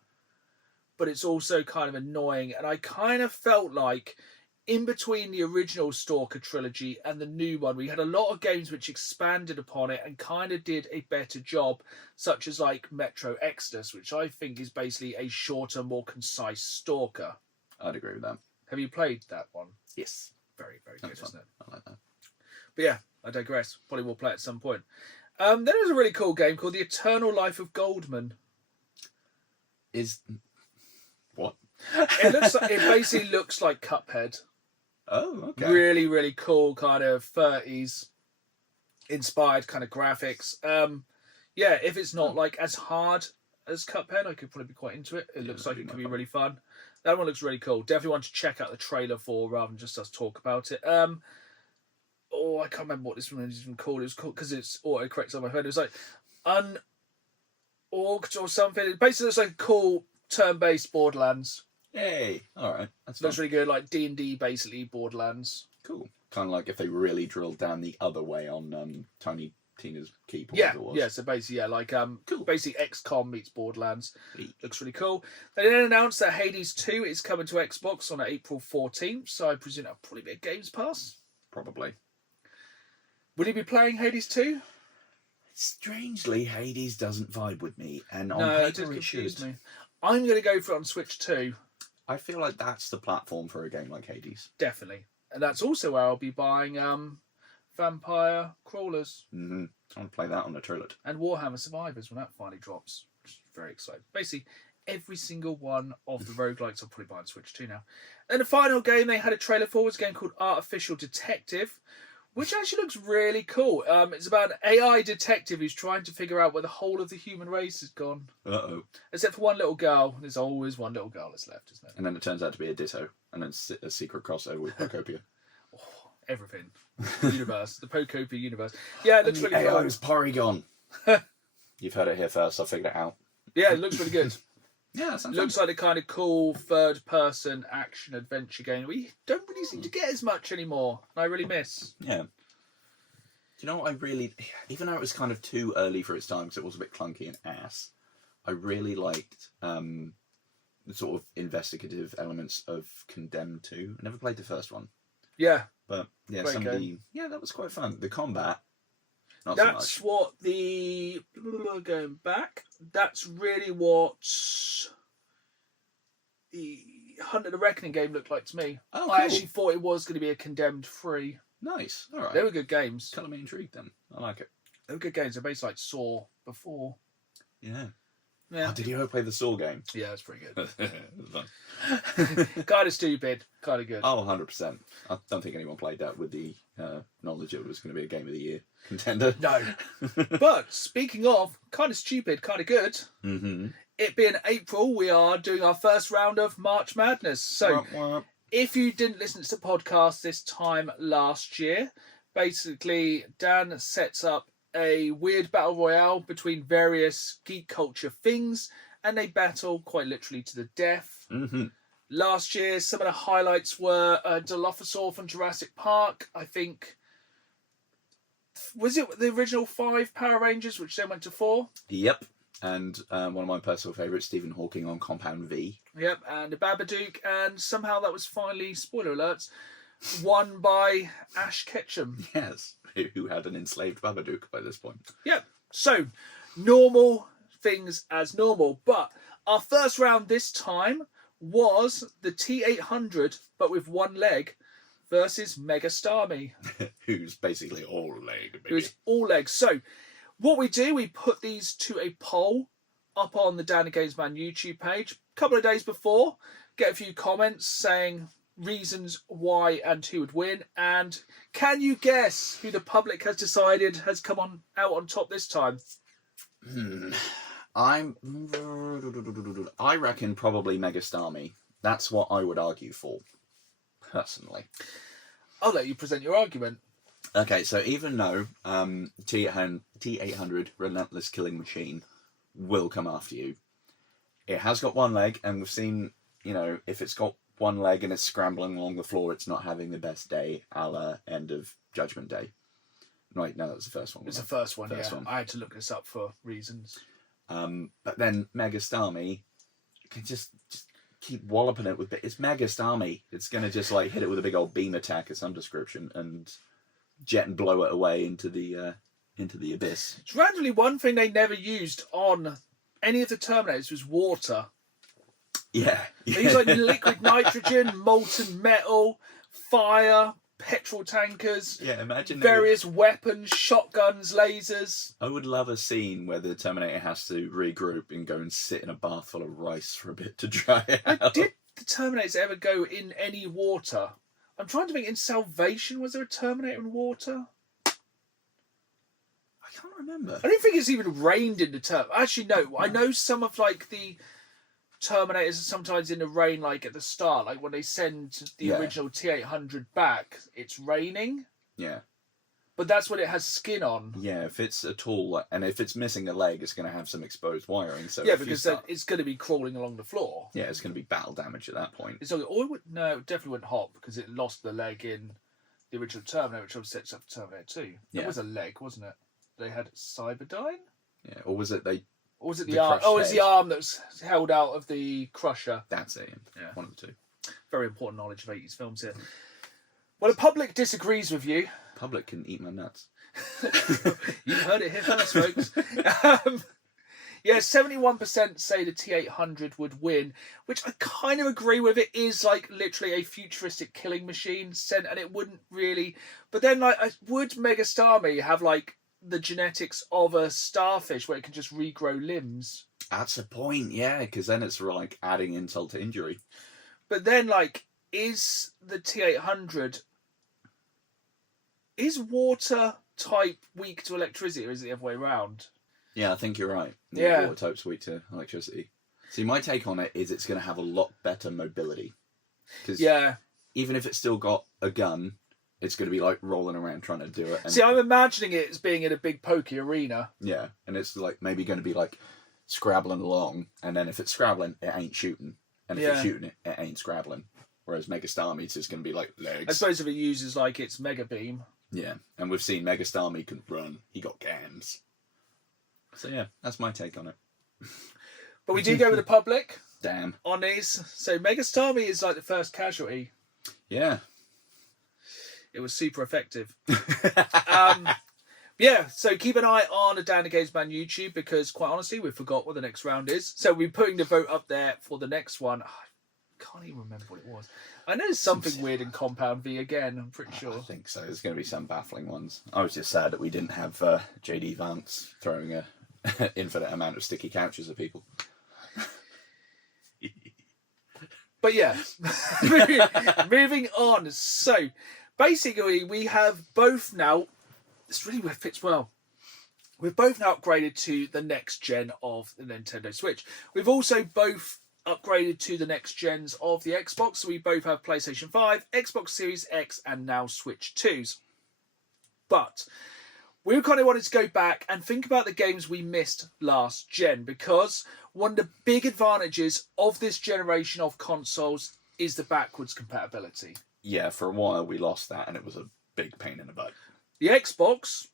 but it's also kind of annoying. And I kind of felt like in between the original Stalker trilogy and the new one, we had a lot of games which expanded upon it and kind of did a better job, such as like Metro Exodus, which I think is basically a shorter, more concise Stalker. I'd agree with that. Have you played that one? Yes. Very, very good, isn't it? I like that. But yeah, I digress. Probably will play at some point. There was a really cool game called The Eternal Life of Goldman. What? It basically looks like Cuphead. Oh, okay. Really, really cool kind of 30s inspired kind of graphics. Yeah, if it's not like as hard as Cuphead, I could probably be quite into it. It looks like it could be really fun. That one looks really cool. Definitely want to check out the trailer for rather than just us talk about it. I can't remember what this one is even called. It was called because it's autocorrects on my phone. It was like Unorged or something. It basically looks like a cool turn-based Borderlands. Yay! All right, that's looks really good. Like D&D, basically Borderlands. Cool. Kind of like if they really drilled down the other way on Tiny Tina's Keep. Yeah. So basically, cool. Basically XCOM meets Borderlands. Looks really cool. They then announced that Hades 2 is coming to Xbox on April 14th. So I presume that'll probably be a Games Pass. Probably. Will you be playing Hades 2? Strangely, Hades doesn't vibe with me, and on paper it should. Me. I'm going to go for it on Switch 2. I feel like that's the platform for a game like Hades. Definitely. And that's also where I'll be buying Vampire Crawlers. Mm-hmm. I want to play that on the toilet. And Warhammer Survivors when that finally drops. Very excited. Basically, every single one of the roguelikes I'll probably buy on Switch 2 now. And the final game they had a trailer for was a game called Artificial Detective, which actually looks really cool. It's about an AI detective who's trying to figure out where the whole of the human race has gone. Uh-oh. Except for one little girl. There's always one little girl that's left, isn't it? And then it turns out to be a Ditto, and then a secret crossover with Procopia. Everything. The universe. The Procopia universe. Yeah, it looks really cool. AI was Porygon. You've heard it here first. I figured it out. Yeah, it looks really good. Yeah, it looks like a kind of cool third-person action adventure game we don't really seem to get as much anymore. And I really miss. Yeah. Do you know what I really... Even though it was kind of too early for its time because it was a bit clunky and ass, I really liked the sort of investigative elements of Condemned 2. I never played the first one. Yeah. But, yeah, that was quite fun. The combat... That's what the... Going back, that's really what the Hunt of the Reckoning game looked like to me. Oh, cool. I actually thought it was going to be a Condemned 3. Nice. All right. They were good games. Colour me intrigued then. I like it. They were good games. They're basically like Saw before. Yeah. Yeah. Oh, did you ever play the Saw game? Yeah, it's pretty good. It was fun. Kind of stupid, kind of good. Oh, 100%. I don't think anyone played that with the knowledge it was going to be a Game of the Year contender. No. But speaking of kind of stupid, kind of good, it being April, we are doing our first round of March Madness. So if you didn't listen to the podcast this time last year, basically Dan sets up a weird battle royale between various geek culture things, and they battle quite literally to the death. Mm-hmm. Last year, some of the highlights were Dilophosaur from Jurassic Park. I think, was it the original 5 Power Rangers, which then went to 4? Yep. And one of my personal favourites, Stephen Hawking on Compound V. Yep, and a Babadook, and somehow that was finally, spoiler alerts, won by Ash Ketchum. Yes, who had an enslaved Babadook by this point. Yep. So, normal things as normal. But our first round this time was the T800, but with one leg, versus Mega Starmie. Who's basically all leg, baby. Who's all legs. So, what we do, we put these to a poll up on the Dan the Games Man YouTube page a couple of days before. Get a few comments saying reasons why and who would win. And can you guess who the public has decided has come out on top this time? I reckon probably Mega Starmie. That's what I would argue for, personally. I'll let you present your argument. Okay, so even though T800 Relentless Killing Machine will come after you, it has got one leg, and we've seen, if it's got one leg and it's scrambling along the floor, it's not having the best day, a la End of Judgment Day. Right, no, that was the first one. It's the first one, First yeah. one. I had to look this up for reasons. But then Mega Starmie can just keep walloping it with it's Mega Starmie. It's going to just hit it with a big old beam attack of some description and jet and blow it away into the abyss. It's randomly one thing they never used on any of the Terminators was water. Yeah. They use liquid nitrogen, molten metal, fire, petrol tankers. Yeah, imagine various weapons, shotguns, lasers. I would love a scene where the Terminator has to regroup and go and sit in a bath full of rice for a bit to dry out. Did the Terminators ever go in any water? I'm trying to think, in Salvation, was there a Terminator in water? I can't remember. I don't think it's even rained in the Terminator. Actually, no. I know some of the Terminators are sometimes in the rain, at the start, when they send the original T800 back, it's raining. Yeah. But that's when it has skin on. Yeah, if it's at all, and if it's missing a leg, it's going to have some exposed wiring. So yeah, because it's going to be crawling along the floor. Yeah, it's going to be battle damage at that point. It definitely went hot because it lost the leg in the original Terminator, which sets up Terminator 2. Yeah. It was a leg, wasn't it? They had Cyberdyne? Yeah, or was it Or was it the arm? Oh, it was the arm that was held out of the Crusher. That's it. Yeah. One of the two. Very important knowledge of 80s films here. Well, the public disagrees with you. Public can eat my nuts. You heard it here first, folks. 71% say the T800 would win, which I kind of agree with. It is literally a futuristic killing machine, and it wouldn't really. But then, would Mega Starmie have the genetics of a starfish where it can just regrow limbs? That's a point, yeah, because then it's adding insult to injury. But then, is the T800, is water type weak to electricity, or is it the other way around? Yeah, I think you're right. Yeah. Water type's weak to electricity. See, my take on it is it's going to have a lot better mobility. Because even if it's still got a gun, it's going to be rolling around trying to do it. And, see, I'm imagining it as being in a big pokey arena. Yeah, and it's maybe going to be scrabbling along, and then if it's scrabbling, it ain't shooting. And if it's shooting, it ain't scrabbling. Whereas Mega Starmie is going to be legs. I suppose if it uses its Mega Beam. Yeah, and we've seen Mega Starmie can run. He got gams. So yeah, that's my take on it. But we do go with the public. Damn. On these. So Mega Starmie is the first casualty. Yeah. It was super effective. So keep an eye on the Dan the Games Man YouTube because quite honestly, we forgot what the next round is. So we're putting the vote up there for the next one. I can't even remember what it was. I know there's something weird in Compound V again, I'm pretty sure. I think so. There's going to be some baffling ones. I was just sad that we didn't have JD Vance throwing a infinite amount of sticky couches at people. But yeah, moving on. So basically, we have both now. This really fits well. We've both now upgraded to the next gen of the Nintendo Switch. We've also both upgraded to the next gens of the Xbox. So we both have PlayStation 5, Xbox Series X, and now Switch 2s. But we kind of wanted to go back and think about the games we missed last gen, because one of the big advantages of this generation of consoles is the backwards compatibility. Yeah, for a while we lost that and it was a big pain in the butt. The Xbox,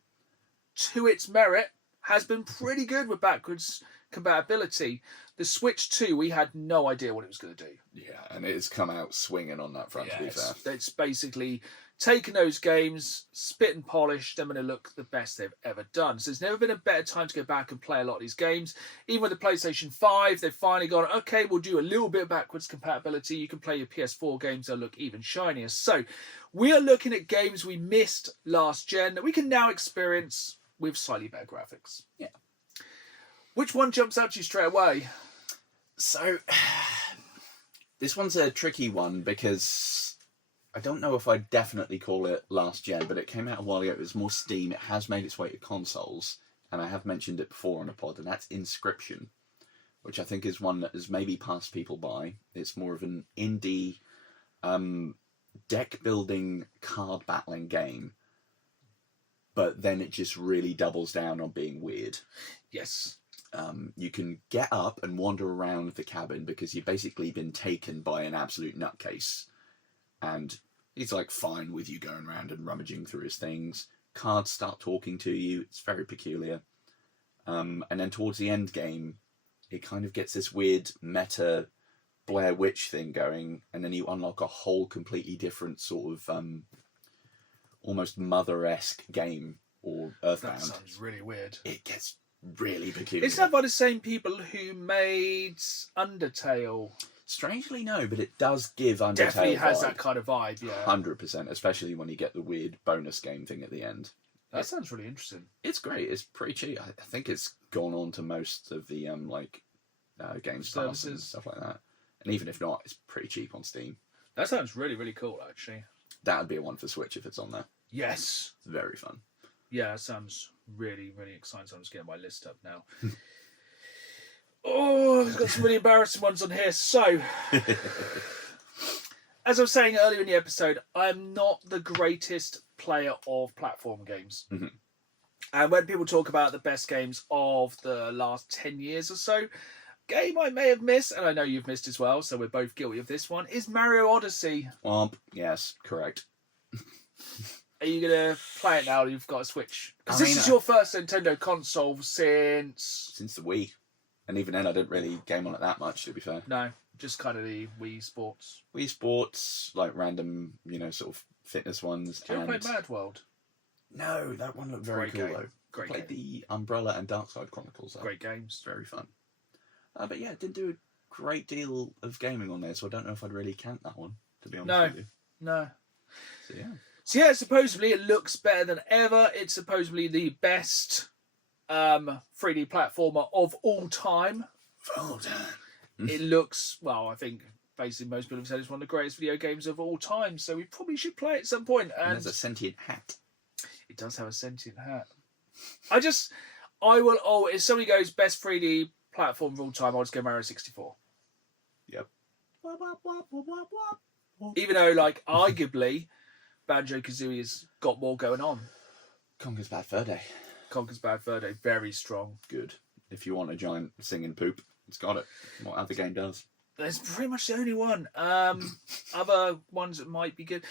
to its merit, has been pretty good with backwards compatibility. The Switch 2, we had no idea what it was going to do. Yeah, and it's come out swinging on that front, to be fair. It's basically taken those games, spit and polished them, and they look the best they've ever done. So there's never been a better time to go back and play a lot of these games. Even with the PlayStation 5, they've finally gone, okay, we'll do a little bit backwards compatibility. You can play your PS4 games, they'll look even shinier. So we are looking at games we missed last gen that we can now experience with slightly better graphics. Yeah. Which one jumps out to you straight away? So, this one's a tricky one because I don't know if I'd definitely call it last gen, but it came out a while ago. It was more Steam. It has made its way to consoles, and I have mentioned it before on a pod, and that's Inscription, which I think is one that has maybe passed people by. It's more of an indie deck-building, card-battling game, but then it just really doubles down on being weird. Yes. You can get up and wander around the cabin because you've basically been taken by an absolute nutcase. And he's like fine with you going around and rummaging through his things. Cards start talking to you. It's very peculiar. And then towards the end game, it kind of gets this weird meta Blair Witch thing going. And then you unlock a whole completely different sort of almost Mother-esque game or Earthbound. That sounds really weird. It gets really peculiar. It's not by the same people who made Undertale. Strangely, no, but it does give Undertale Definitely has vibe. that kind of vibe, yeah. 100%, especially when you get the weird bonus game thing at the end. That sounds really interesting. It's great. It's pretty cheap. I think it's gone on to most of the game services and stuff like that. And even if not, it's pretty cheap on Steam. That sounds really, really cool, actually. That would be a one for Switch if it's on there. Yes. It's very fun. Yeah, that sounds really, really exciting. So I'm just getting my list up now. Oh, I've got some really embarrassing ones on here. So, as I was saying earlier in the episode, I'm not the greatest player of platform games. Mm-hmm. And when people talk about the best games of the last 10 years or so, game I may have missed, and I know you've missed as well, so we're both guilty of this one, is Mario Odyssey. Womp. Yes, correct. Are you going to play it now you've got a Switch? Because this is your first Nintendo console since the Wii. And even then, I didn't really game on it that much, to be fair. No, just kind of the Wii Sports. Wii Sports, like random, sort of fitness ones. Did you ever play Mad World? No, that one looked very cool, though. Great played game. the Umbrella and Darkside Chronicles. Though. Great games. Very fun. But yeah, didn't do a great deal of gaming on there, so I don't know if I'd really count that one, to be honest with you. No. So yeah, supposedly it looks better than ever. It's supposedly the best 3D platformer of all time. It looks, well, I think basically most people have said it's one of the greatest video games of all time, so we probably should play it at some point. And it has a sentient hat. It does have a sentient hat. If somebody goes best 3D platform of all time, I'll just go Mario 64. Yep. Even though, arguably, Banjo-Kazooie has got more going on. Conker's Bad Fur Day. Conker's Bad Fur Day, very strong. Good. If you want a giant singing poop, it's got it. What other game does? That's pretty much the only one. Other ones that might be good.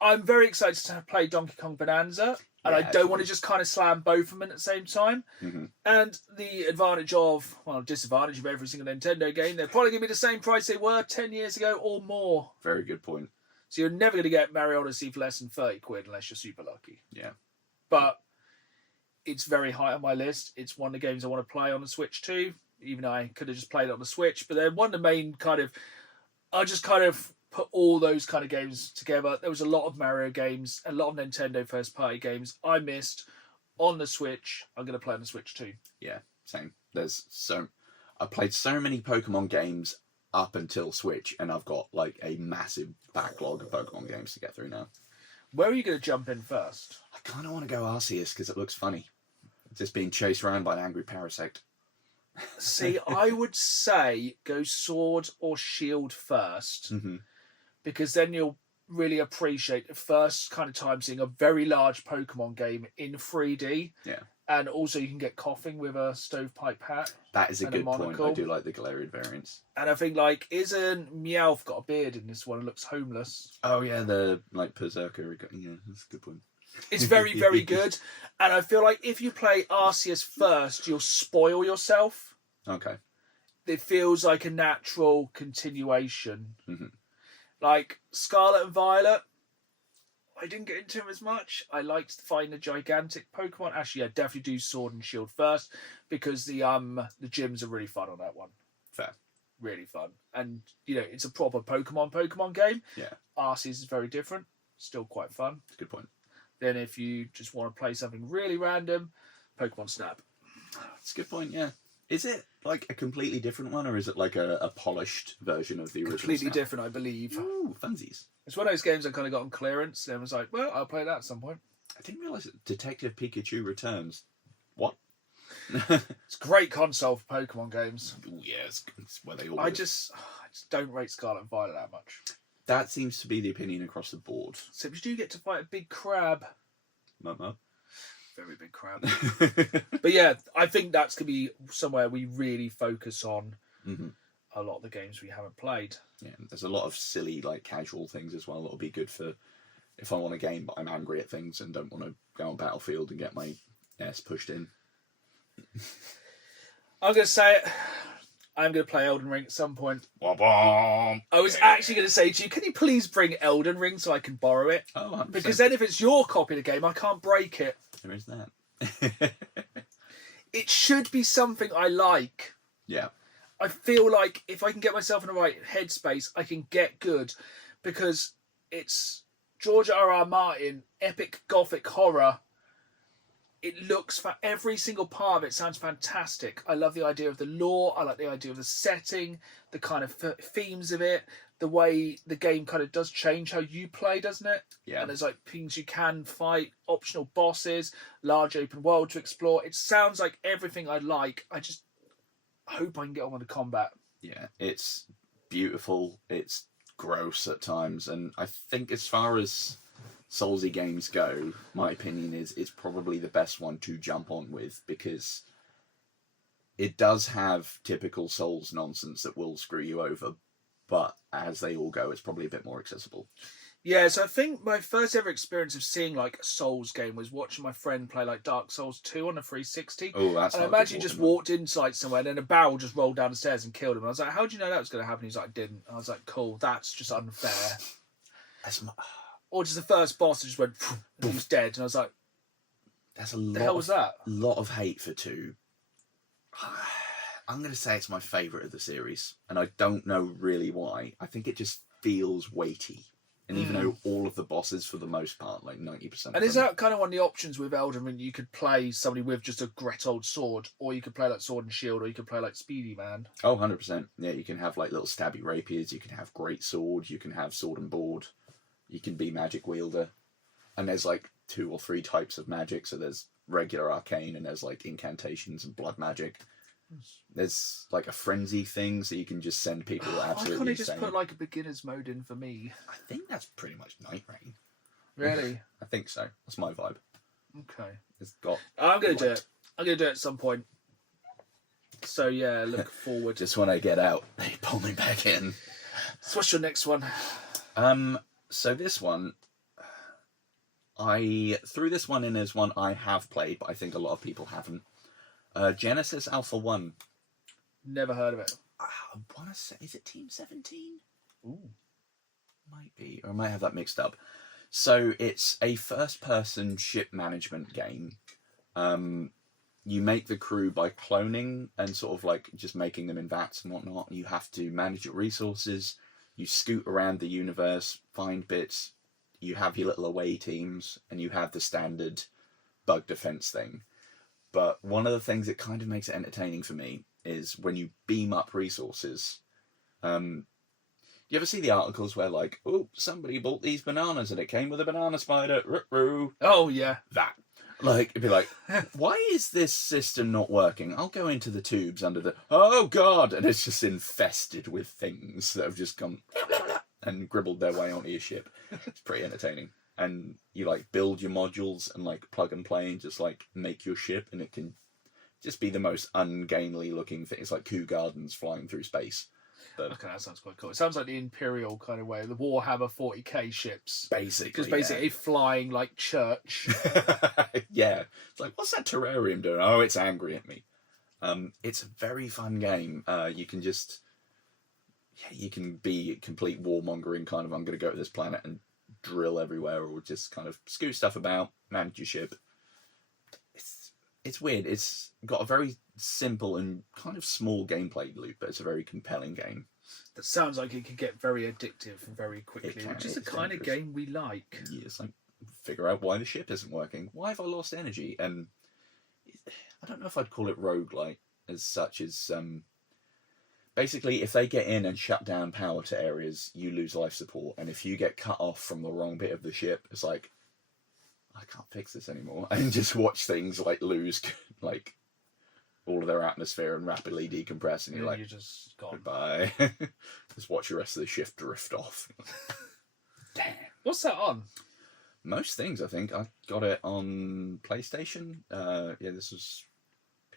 I'm very excited to play Donkey Kong Bonanza, and I don't want to just kind of slam both of them at the same time. Mm-hmm. And the disadvantage of every single Nintendo game, they're probably going to be the same price they were 10 years ago or more. Very good point. So you're never going to get Mario Odyssey for less than 30 quid unless you're super lucky. Yeah. But it's very high on my list. It's one of the games I want to play on the Switch too, even though I could have just played it on the Switch. But then one of the main I just put all those kind of games together. There was a lot of Mario games, a lot of Nintendo first-party games I missed on the Switch. I'm going to play on the Switch too. Yeah, same. I played so many Pokemon games up until Switch, and I've got a massive backlog of Pokemon games to get through now. Where are you going to jump in first? I kind of want to go Arceus because it looks funny. Just being chased around by an angry parasect. See, I would say go Sword or Shield first, because then you'll really appreciate the first kind of time seeing a very large Pokemon game in 3D. Yeah. And also you can get coughing with a stovepipe hat. That is a good point. I do like the Galarian variants. And I think, isn't Meowth got a beard in this one and looks homeless? Oh, yeah, the, Berserker. Yeah, that's a good point. It's very, very good. And I feel like if you play Arceus first, you'll spoil yourself. Okay. It feels like a natural continuation. Mhm. Like Scarlet and Violet, I didn't get into them as much. I liked fighting the gigantic Pokemon. Actually, yeah, definitely do Sword and Shield first because the gyms are really fun on that one. Fair. Really fun. And, it's a proper Pokemon game. Yeah. Arceus is very different. Still quite fun. That's a good point. Then if you just want to play something really random, Pokemon Snap. That's a good point, yeah. Is it like a completely different one, or is it like a polished version of the original? Completely Snap? different, I believe. Ooh, funsies. It's one of those games I kind of got on clearance and was like, well, I'll play that at some point. I didn't realise that Detective Pikachu Returns. What? It's a great console for Pokemon games. Ooh, yeah, it's where they all I live. just don't rate Scarlet and Violet that much. That seems to be the opinion across the board. So you do get to fight a big crab. Mama. Very big crab. But yeah, I think that's going to be somewhere we really focus on a lot of the games we haven't played. Yeah, there's a lot of silly, like, casual things as well that'll be good for if I want a game but I'm angry at things and don't want to go on Battlefield and get my ass pushed in. I'm going to say it. I'm going to play Elden Ring at some point. Wah-bom. I was actually going to say to you, can you please bring Elden Ring so I can borrow it? Oh, 100%. Because then if it's your copy of the game, I can't break it. There is that. It should be something I like. Yeah. I feel like if I can get myself in the right headspace, I can get good. Because it's George R.R. Martin, epic gothic horror. It looks, for every single part of it sounds fantastic. I love the idea of the lore. I like the idea of the setting, the kind of themes of it, the way the game kind of does change how you play, doesn't it? Yeah. And there's like things you can fight, optional bosses, large open world to explore. It sounds like everything I like. I just hope I can get on with the combat. Yeah, it's beautiful. It's gross at times. And I think as far as Soulsy games go, my opinion is it's probably the best one to jump on with because it does have typical Souls nonsense that will screw you over, but as they all go, it's probably a bit more accessible. Yeah, so I think my first ever experience of seeing like a Souls game was watching my friend play like Dark Souls 2 on a 360. Oh, that's and I imagine he just walked inside somewhere and then a barrel just rolled down the stairs and killed him. And I was like, how do you know that was going to happen? He's like, I didn't. And I was like, cool, that's just unfair. Or just the first boss that just went and he was dead. And I was like, that's a the hell was that? lot of hate for 2. I'm going to say it's my favourite of the series, and I don't know really why. I think it just feels weighty. And even though all of the bosses, for the most part, like 90%. And is that kind of one of the options with Elden Ring? You could play somebody with just a great old sword, or you could play like Sword and Shield, or you could play like Speedy Man. Oh, 100%. Yeah, you can have like little stabby rapiers, you can have great sword, you can have sword and board, you can be magic wielder. And there's like 2 or 3 types of magic, so there's regular arcane, and there's like incantations and blood magic. There's like a frenzy thing, so you can just send people absolutely Why can't they just insane. put like a beginner's mode in for me? I think that's pretty much Night Rain. Really? I think so. That's my vibe. Okay. It's got. I'm going to do it. I'm going to do it at some point. So yeah, look forward. Just when I get out, they pull me back in. So what's your next one? So this one, I threw this one in as one I have played, but I think a lot of people haven't. Genesis Alpha 1. Never heard of it. I want to say, is it Team 17? Ooh. Might be, or I might have that mixed up. So it's a first-person ship management game. You make the crew by cloning and sort of like just making them in vats and whatnot. You have to manage your resources. You scoot around the universe, find bits. You have your little away teams, and you have the standard bug defense thing. But one of the things that kind of makes it entertaining for me is when you beam up resources. You ever see the articles where like, oh, somebody bought these bananas and it came with a banana spider. Ruh-roh. Oh yeah. That. Like, it'd be like, why is this system not working? I'll go into the tubes under the... Oh, God! And it's just infested with things that have just gone and gribbled their way onto your ship. It's pretty entertaining. And you, like, build your modules and, like, plug and play and just, like, make your ship. And it can just be the most ungainly looking thing. It's like Kew Gardens flying through space. But okay, that sounds quite cool. It sounds like the Imperial kind of way, the Warhammer 40k ships. basically, Just basically a flying, like, church. Yeah. It's like, what's that terrarium doing? Oh, it's angry at me. It's a very fun game. You can just, you can be complete warmongering kind of, I'm going to go to this planet and drill everywhere, or just kind of scoot stuff about, manage your ship. It's weird. It's got a very simple and kind of small gameplay loop, but it's a very compelling game. That sounds like it could get very addictive very quickly, which is the kind of game we like. Yes, like figure out why the ship isn't working. Why have I lost energy? And I don't know if I'd call it roguelike as such as basically if they get in and shut down power to areas, you lose life support, and if you get cut off from the wrong bit of the ship, it's like, I can't fix this anymore, and just watch things like lose like all of their atmosphere and rapidly decompress, and you're like, you're just gone. Goodbye. Just watch the rest of the shift drift off. Damn. What's that on? Most things, I think. I got it on PlayStation. This was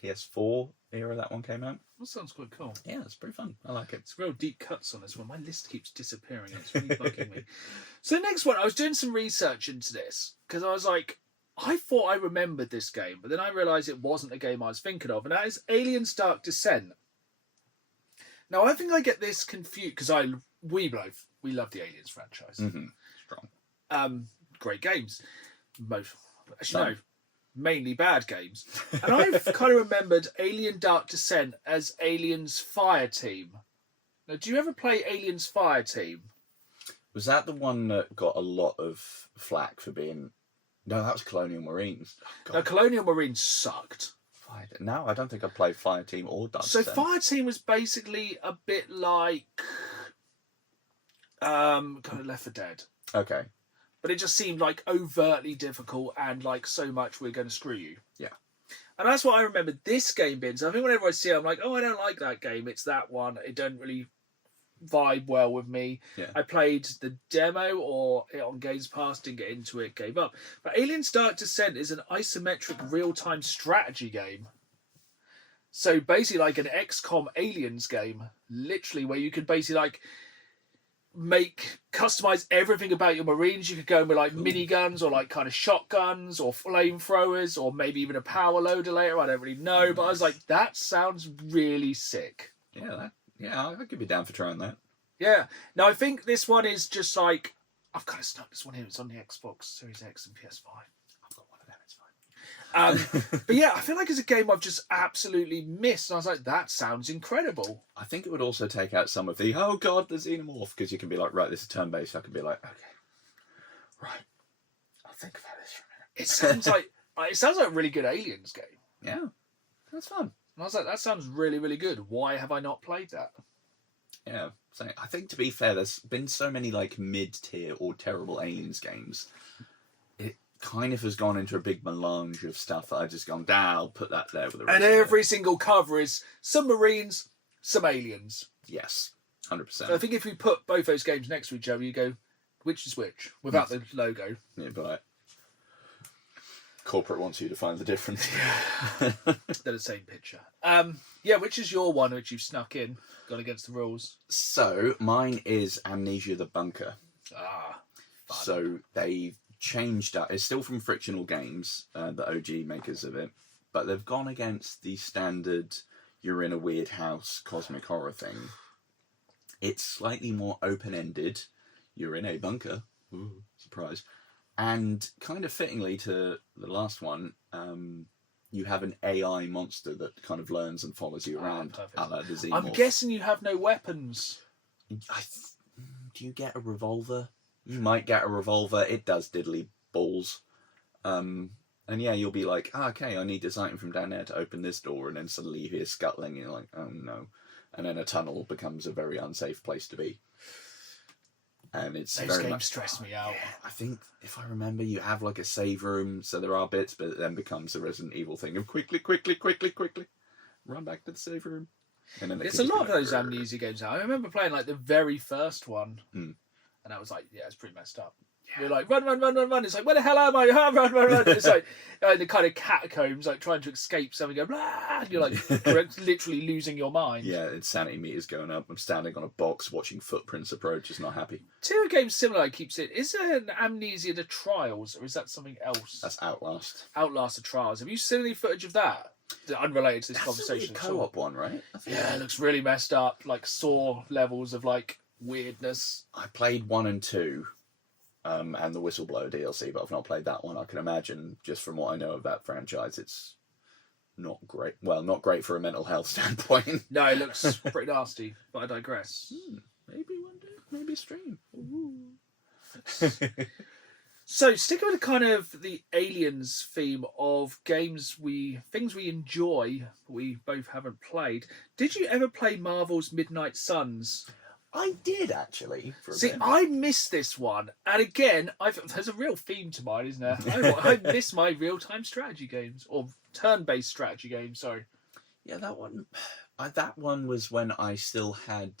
PS4 era that one came out. That sounds quite cool. Yeah, it's pretty fun. I like it. It's real deep cuts on this one. My list keeps disappearing. It's really bugging me. So the next one, I was doing some research into this because I was like, I thought I remembered this game, but then I realised it wasn't a game I was thinking of, and that is Aliens Dark Descent. Now, I think I get this confused because we love the Aliens franchise. Mm-hmm. Strong. Great games. Mainly bad games. And I've kind of remembered Alien Dark Descent as Aliens Fire Team. Now, do you ever play Aliens Fire Team? Was that the one that got a lot of flack for being... No, that was Colonial Marines. Oh, now, Colonial Marines sucked. No, I don't think I played Fire Team or Dark Descent. So Fire Team was basically a bit like kind of Left 4 Dead. Okay. But it just seemed like overtly difficult and like so much we're going to screw you. Yeah. And that's what I remember this game being. So I think whenever I see it, I'm like, oh, I don't like that game. It's that one. It don't really vibe well with me. Yeah. I played the demo or it on Games Pass, didn't get into it, gave up. But Aliens Dark Descent is an isometric real-time strategy game. So basically like an XCOM Aliens game, literally, where you could basically like customize everything about your Marines. You could go in with like miniguns or like kind of shotguns or flamethrowers or maybe even a power loader later. I don't really know, but I was like, that sounds really sick. Yeah, I could be down for trying that. Yeah. Now, I think this one is just like... I've kind of snuck this one here. It's on the Xbox Series X and PS5. I've got one of them. It's fine. But yeah, I feel like it's a game I've just absolutely missed. And I was like, that sounds incredible. I think it would also take out some of the, oh God, the xenomorph. Because you can be like, right, this is turn-based. I could be like, okay, right, I'll think about this for a minute. It sounds like a really good Aliens game. Yeah, that's fun. And I was like, that sounds really, really good. Why have I not played that? Yeah, so I think to be fair, there's been so many like mid-tier or terrible Aliens games. It kind of has gone into a big melange of stuff that I've just gone, I'll put that there with the rest. And every single cover is some Marines, some Aliens. Yes, 100%. So I think if we put both those games next to each other, you go, which is which, without the logo. Yeah, but corporate wants you to find the difference. They're the same picture. Which is your one which you've snuck in, gone against the rules? So mine is Amnesia the Bunker. Fun. So they've changed that. It's still from Frictional Games, the OG makers of it, but they've gone against the standard you're in a weird house cosmic horror thing. It's slightly more open-ended. You're in a bunker. Ooh, surprise. And kind of fittingly to the last one, you have an AI monster that kind of learns and follows you around. A la the Xenomorph. I'm guessing you have no weapons. Do you get a revolver? You might get a revolver. It does diddly balls. And yeah, you'll be like, okay, I need this item from down there to open this door. And then suddenly you hear scuttling and you're like, oh no. And then a tunnel becomes a very unsafe place to be. And it's those very games much stress me out. Yeah, I think if I remember, you have like a save room, so there are bits, but it then becomes a Resident Evil thing of quickly, run back to the save room. And then It's a lot of those Amnesia games now. I remember playing like the very first one, and I was like, yeah, it's pretty messed up. Yeah. You're like, run. It's like, where the hell am I? Run. It's like the kind of catacombs, like trying to escape something, go, blah, and you're like literally losing your mind. Yeah, insanity meters going up. I'm standing on a box watching footprints approach, just not happy. Two games similar, I keep saying. Is there an Amnesia The Trials, or is that something else? That's Outlast. Outlast The Trials. Have you seen any footage of that? Unrelated to this That's conversation. a co-op one, right? Yeah, it looks really messed up. Like Saw levels of like weirdness. I played 1 and 2, and the Whistleblower DLC, but I've not played that one. I can imagine, just from what I know of that franchise, it's not great. Well, not great for a mental health standpoint. No, it looks pretty nasty, but I digress. Maybe one day, maybe a stream. So, sticking with kind of the aliens theme of things we enjoy, we both haven't played. Did you ever play Marvel's Midnight Suns? I did actually. For a See, bit. I missed this one, and again, there's a real theme to mine, isn't there? I miss my real-time strategy games or turn-based strategy games. Sorry. Yeah, that one. That one was when I still had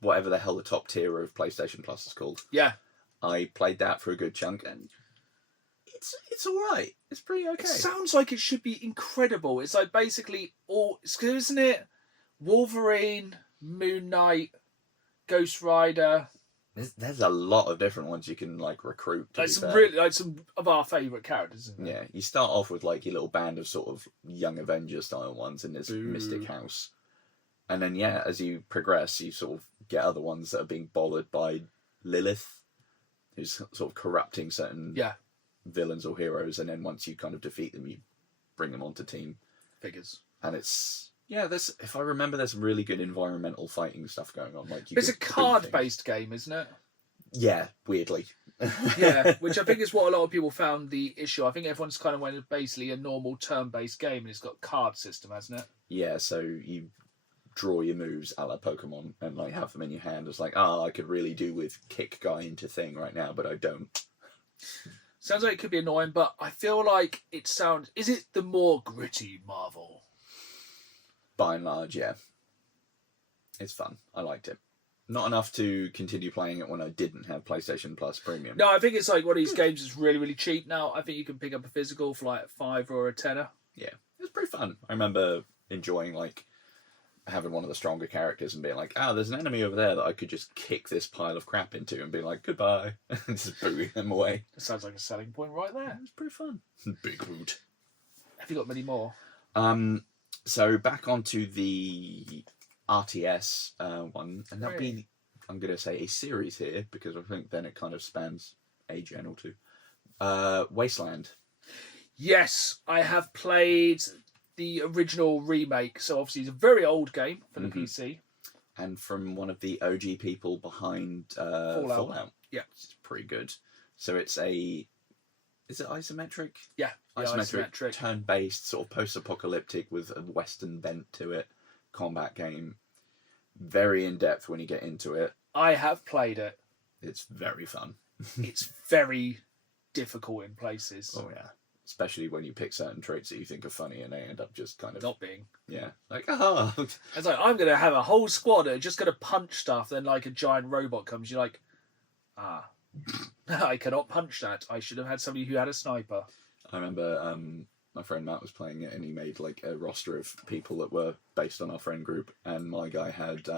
whatever the hell the top tier of PlayStation Plus is called. Yeah. I played that for a good chunk, and it's all right. It's pretty okay. It sounds like it should be incredible. It's like basically isn't it? Wolverine, Moon Knight, Ghost Rider. There's a lot of different ones you can like recruit. Like some of our favourite characters. Isn't Yeah, you start off with like your little band of sort of young Avenger style ones in this mystic house, and then as you progress, you sort of get other ones that are being bothered by Lilith, who's sort of corrupting certain villains or heroes, and then once you kind of defeat them, you bring them onto team figures. And it's if I remember, there's some really good environmental fighting stuff going on. Like it's a card-based game, isn't it? Yeah, weirdly. Yeah, which I think is what a lot of people found the issue. I think everyone's kind of went basically a normal turn-based game, and it's got a card system, hasn't it? Yeah, so you draw your moves a la Pokemon and like have them in your hand. It's like, I could really do with kick guy into thing right now, but I don't. Sounds like it could be annoying, but I feel like is it the more gritty Marvel? By and large, yeah. It's fun. I liked it. Not enough to continue playing it when I didn't have PlayStation Plus Premium. No, I think it's like one of these games that's really, really cheap now. I think you can pick up a physical for like $5 or $10. Yeah, it's pretty fun. I remember enjoying like having one of the stronger characters and being like, there's an enemy over there that I could just kick this pile of crap into and be like, goodbye, and just booting them away. That sounds like a selling point right there. It's pretty fun. Big boot. Have you got many more? So back onto the RTS one, and that'll be, I'm going to say, a series here, because I think then it kind of spans a gen or two. Wasteland. Yes, I have played the original remake, so obviously it's a very old game for the PC. And from one of the OG people behind Fallout. Yeah. It's pretty good. So it's is it isometric? Yeah, isometric. Turn-based, sort of post-apocalyptic with a Western bent to it, combat game. Very in-depth when you get into it. I have played it. It's very fun. It's very difficult in places. Oh, yeah. Especially when you pick certain traits that you think are funny and they end up just kind of... Not being. Yeah. Like, It's like, I'm going to have a whole squad that are just going to punch stuff, then like a giant robot comes, you're like, I cannot punch that. I should have had somebody who had a sniper. I remember my friend Matt was playing it and he made like a roster of people that were based on our friend group, and my guy had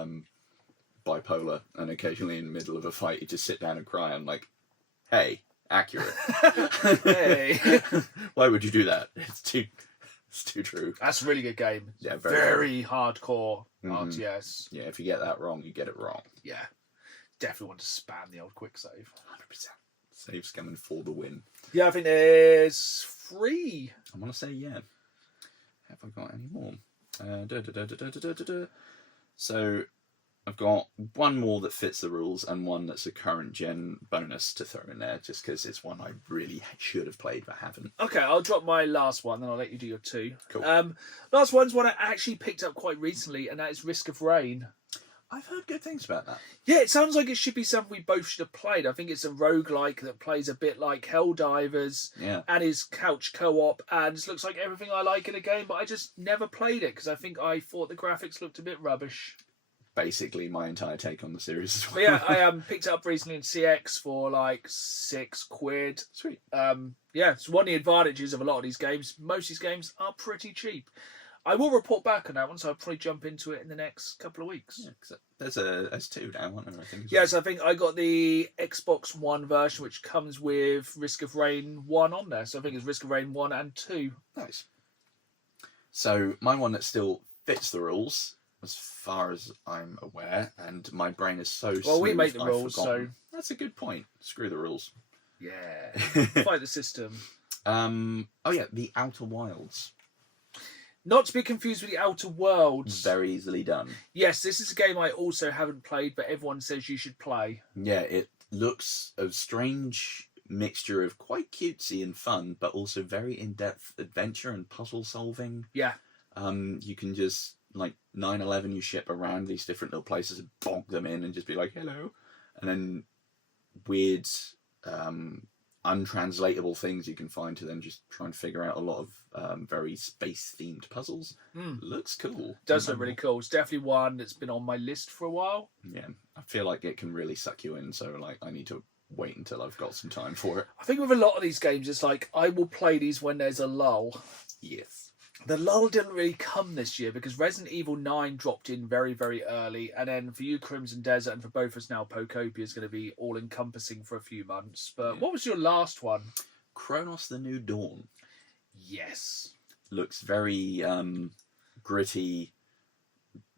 bipolar, and occasionally in the middle of a fight he'd just sit down and cry. I'm like, hey, accurate. Hey. Why would you do that? It's too true. That's a really good game. Yeah, very hardcore RTS. Yeah, if you get that wrong, you get it wrong. Yeah. Definitely want to spam the old quick save. 100%. Save scamming for the win. Yeah, I think there's 3. I want to say, yeah. Have I got any more? So, I've got one more that fits the rules and one that's a current gen bonus to throw in there, just because it's one I really should have played but haven't. Okay, I'll drop my last one, then I'll let you do your 2. Cool. Last one's one I actually picked up quite recently, and that is Risk of Rain. I've heard good things about that. Yeah, it sounds like it should be something we both should have played. I think it's a roguelike that plays a bit like Helldivers and is couch co-op, and it looks like everything I like in a game, but I just never played it because I think I thought the graphics looked a bit rubbish. Basically my entire take on the series as well. But yeah, I picked it up recently in CX for like £6. Sweet. Yeah, it's one of the advantages of a lot of these games. Most of these games are pretty cheap. I will report back on that one, so I'll probably jump into it in the next couple of weeks. Yeah, 'cause there's a S2 now, I think. Yes, I think I got the Xbox One version, which comes with Risk of Rain 1 on there. So I think it's Risk of Rain 1 and 2. Nice. So my one that still fits the rules, as far as I'm aware, and my brain is so Well, we smooth, make the I've rules, forgotten. That's a good point. Screw the rules. Yeah. Fight the system. Oh yeah, The Outer Wilds. Not to be confused with The Outer Worlds. Very easily done. Yes, this is a game I also haven't played, but everyone says you should play. Yeah, it looks a strange mixture of quite cutesy and fun, but also very in-depth adventure and puzzle solving. Yeah. You can just, like, 9/11 you ship around these different little places and bonk them in and just be like, hello. And then weird, untranslatable things you can find to then just try and figure out a lot of very space-themed puzzles. Looks cool. Does look really cool. It's definitely one that's been on my list for a while. Yeah, I feel like it can really suck you in, so like I need to wait until I've got some time for it. I think with a lot of these games, it's like I will play these when there's a lull. Yes. The lull didn't really come this year because Resident Evil 9 dropped in very, very early. And then for you, Crimson Desert, and for both of us now, Pocopia is going to be all-encompassing for a few months. But what was your last one? Chronos the New Dawn. Yes. Looks very gritty,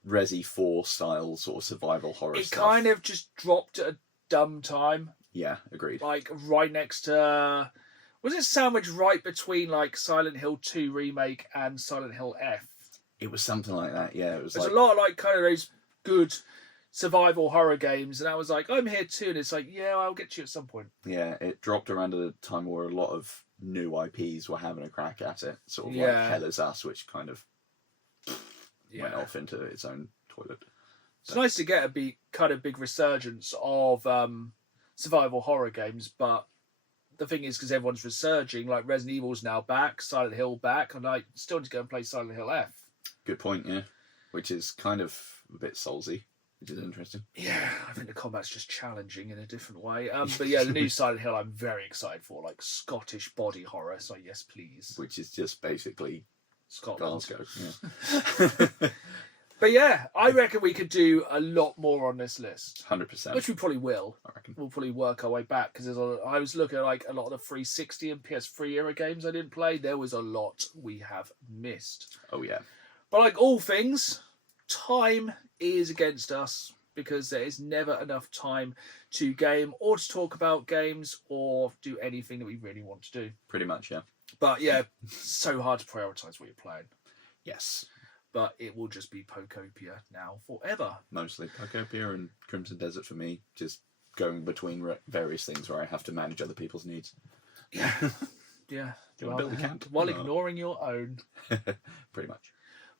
Resi 4 style sort of survival horror It stuff. kind of just dropped at a dumb time. Yeah, agreed. Like right next to... Was it sandwiched right between like Silent Hill 2 Remake and Silent Hill F? It was something like that, yeah. It was There's like a lot of like kind of those good survival horror games, and I was like, I'm here too, and it's like, yeah, I'll get you at some point. Yeah, it dropped around at a time where a lot of new IPs were having a crack at it. Sort of Yeah. like Hell Is Us, which kind of went off into its own toilet. It's nice to get a kind of big resurgence of survival horror games, but the thing is, because everyone's resurging, like Resident Evil's now back, Silent Hill back, and I still need to go and play Silent Hill F. Good point, yeah. Which is kind of a bit soulsy, which is interesting. Yeah, I think the combat's just challenging in a different way. But yeah, the new Silent Hill I'm very excited for, like Scottish body horror, so yes, please. Which is just basically Scotland. Glasgow, yeah. But yeah, I reckon we could do a lot more on this list. 100%. Which we probably will. I reckon. We'll probably work our way back because I was looking at like a lot of the 360 and PS3 era games I didn't play. There was a lot we have missed. Oh, yeah. But like all things, time is against us because there is never enough time to game or to talk about games or do anything that we really want to do. Pretty much, yeah. But yeah, so hard to prioritise what you're playing. Yes. But it will just be Pocopia now forever. Mostly Pocopia and Crimson Desert for me, just going between various things where I have to manage other people's needs. Yeah. Yeah. Do you want to build a camp? While No. ignoring your own. Pretty much.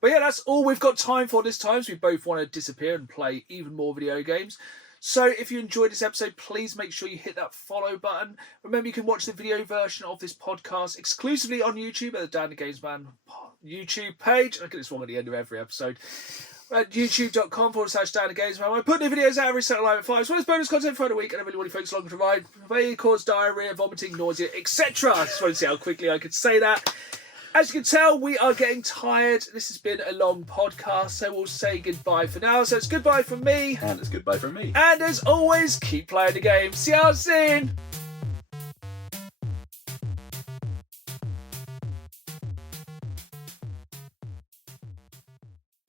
But yeah, that's all we've got time for this time. So we both want to disappear and play even more video games. So if you enjoyed this episode, please make sure you hit that follow button. Remember, you can watch the video version of this podcast exclusively on YouTube at the Dan the Games Man YouTube page. I get this wrong at the end of every episode. At youtube.com/Dan the Games Man. I put new videos out every Saturday night at 5, as well as bonus content for the week, and I really want you folks along to provide. May cause diarrhea, vomiting, nausea, etc. I just want to see how quickly I could say that. As you can tell, we are getting tired. This has been a long podcast, so we'll say goodbye for now. So it's goodbye from me. And it's goodbye from me. And as always, keep playing the game. See you soon.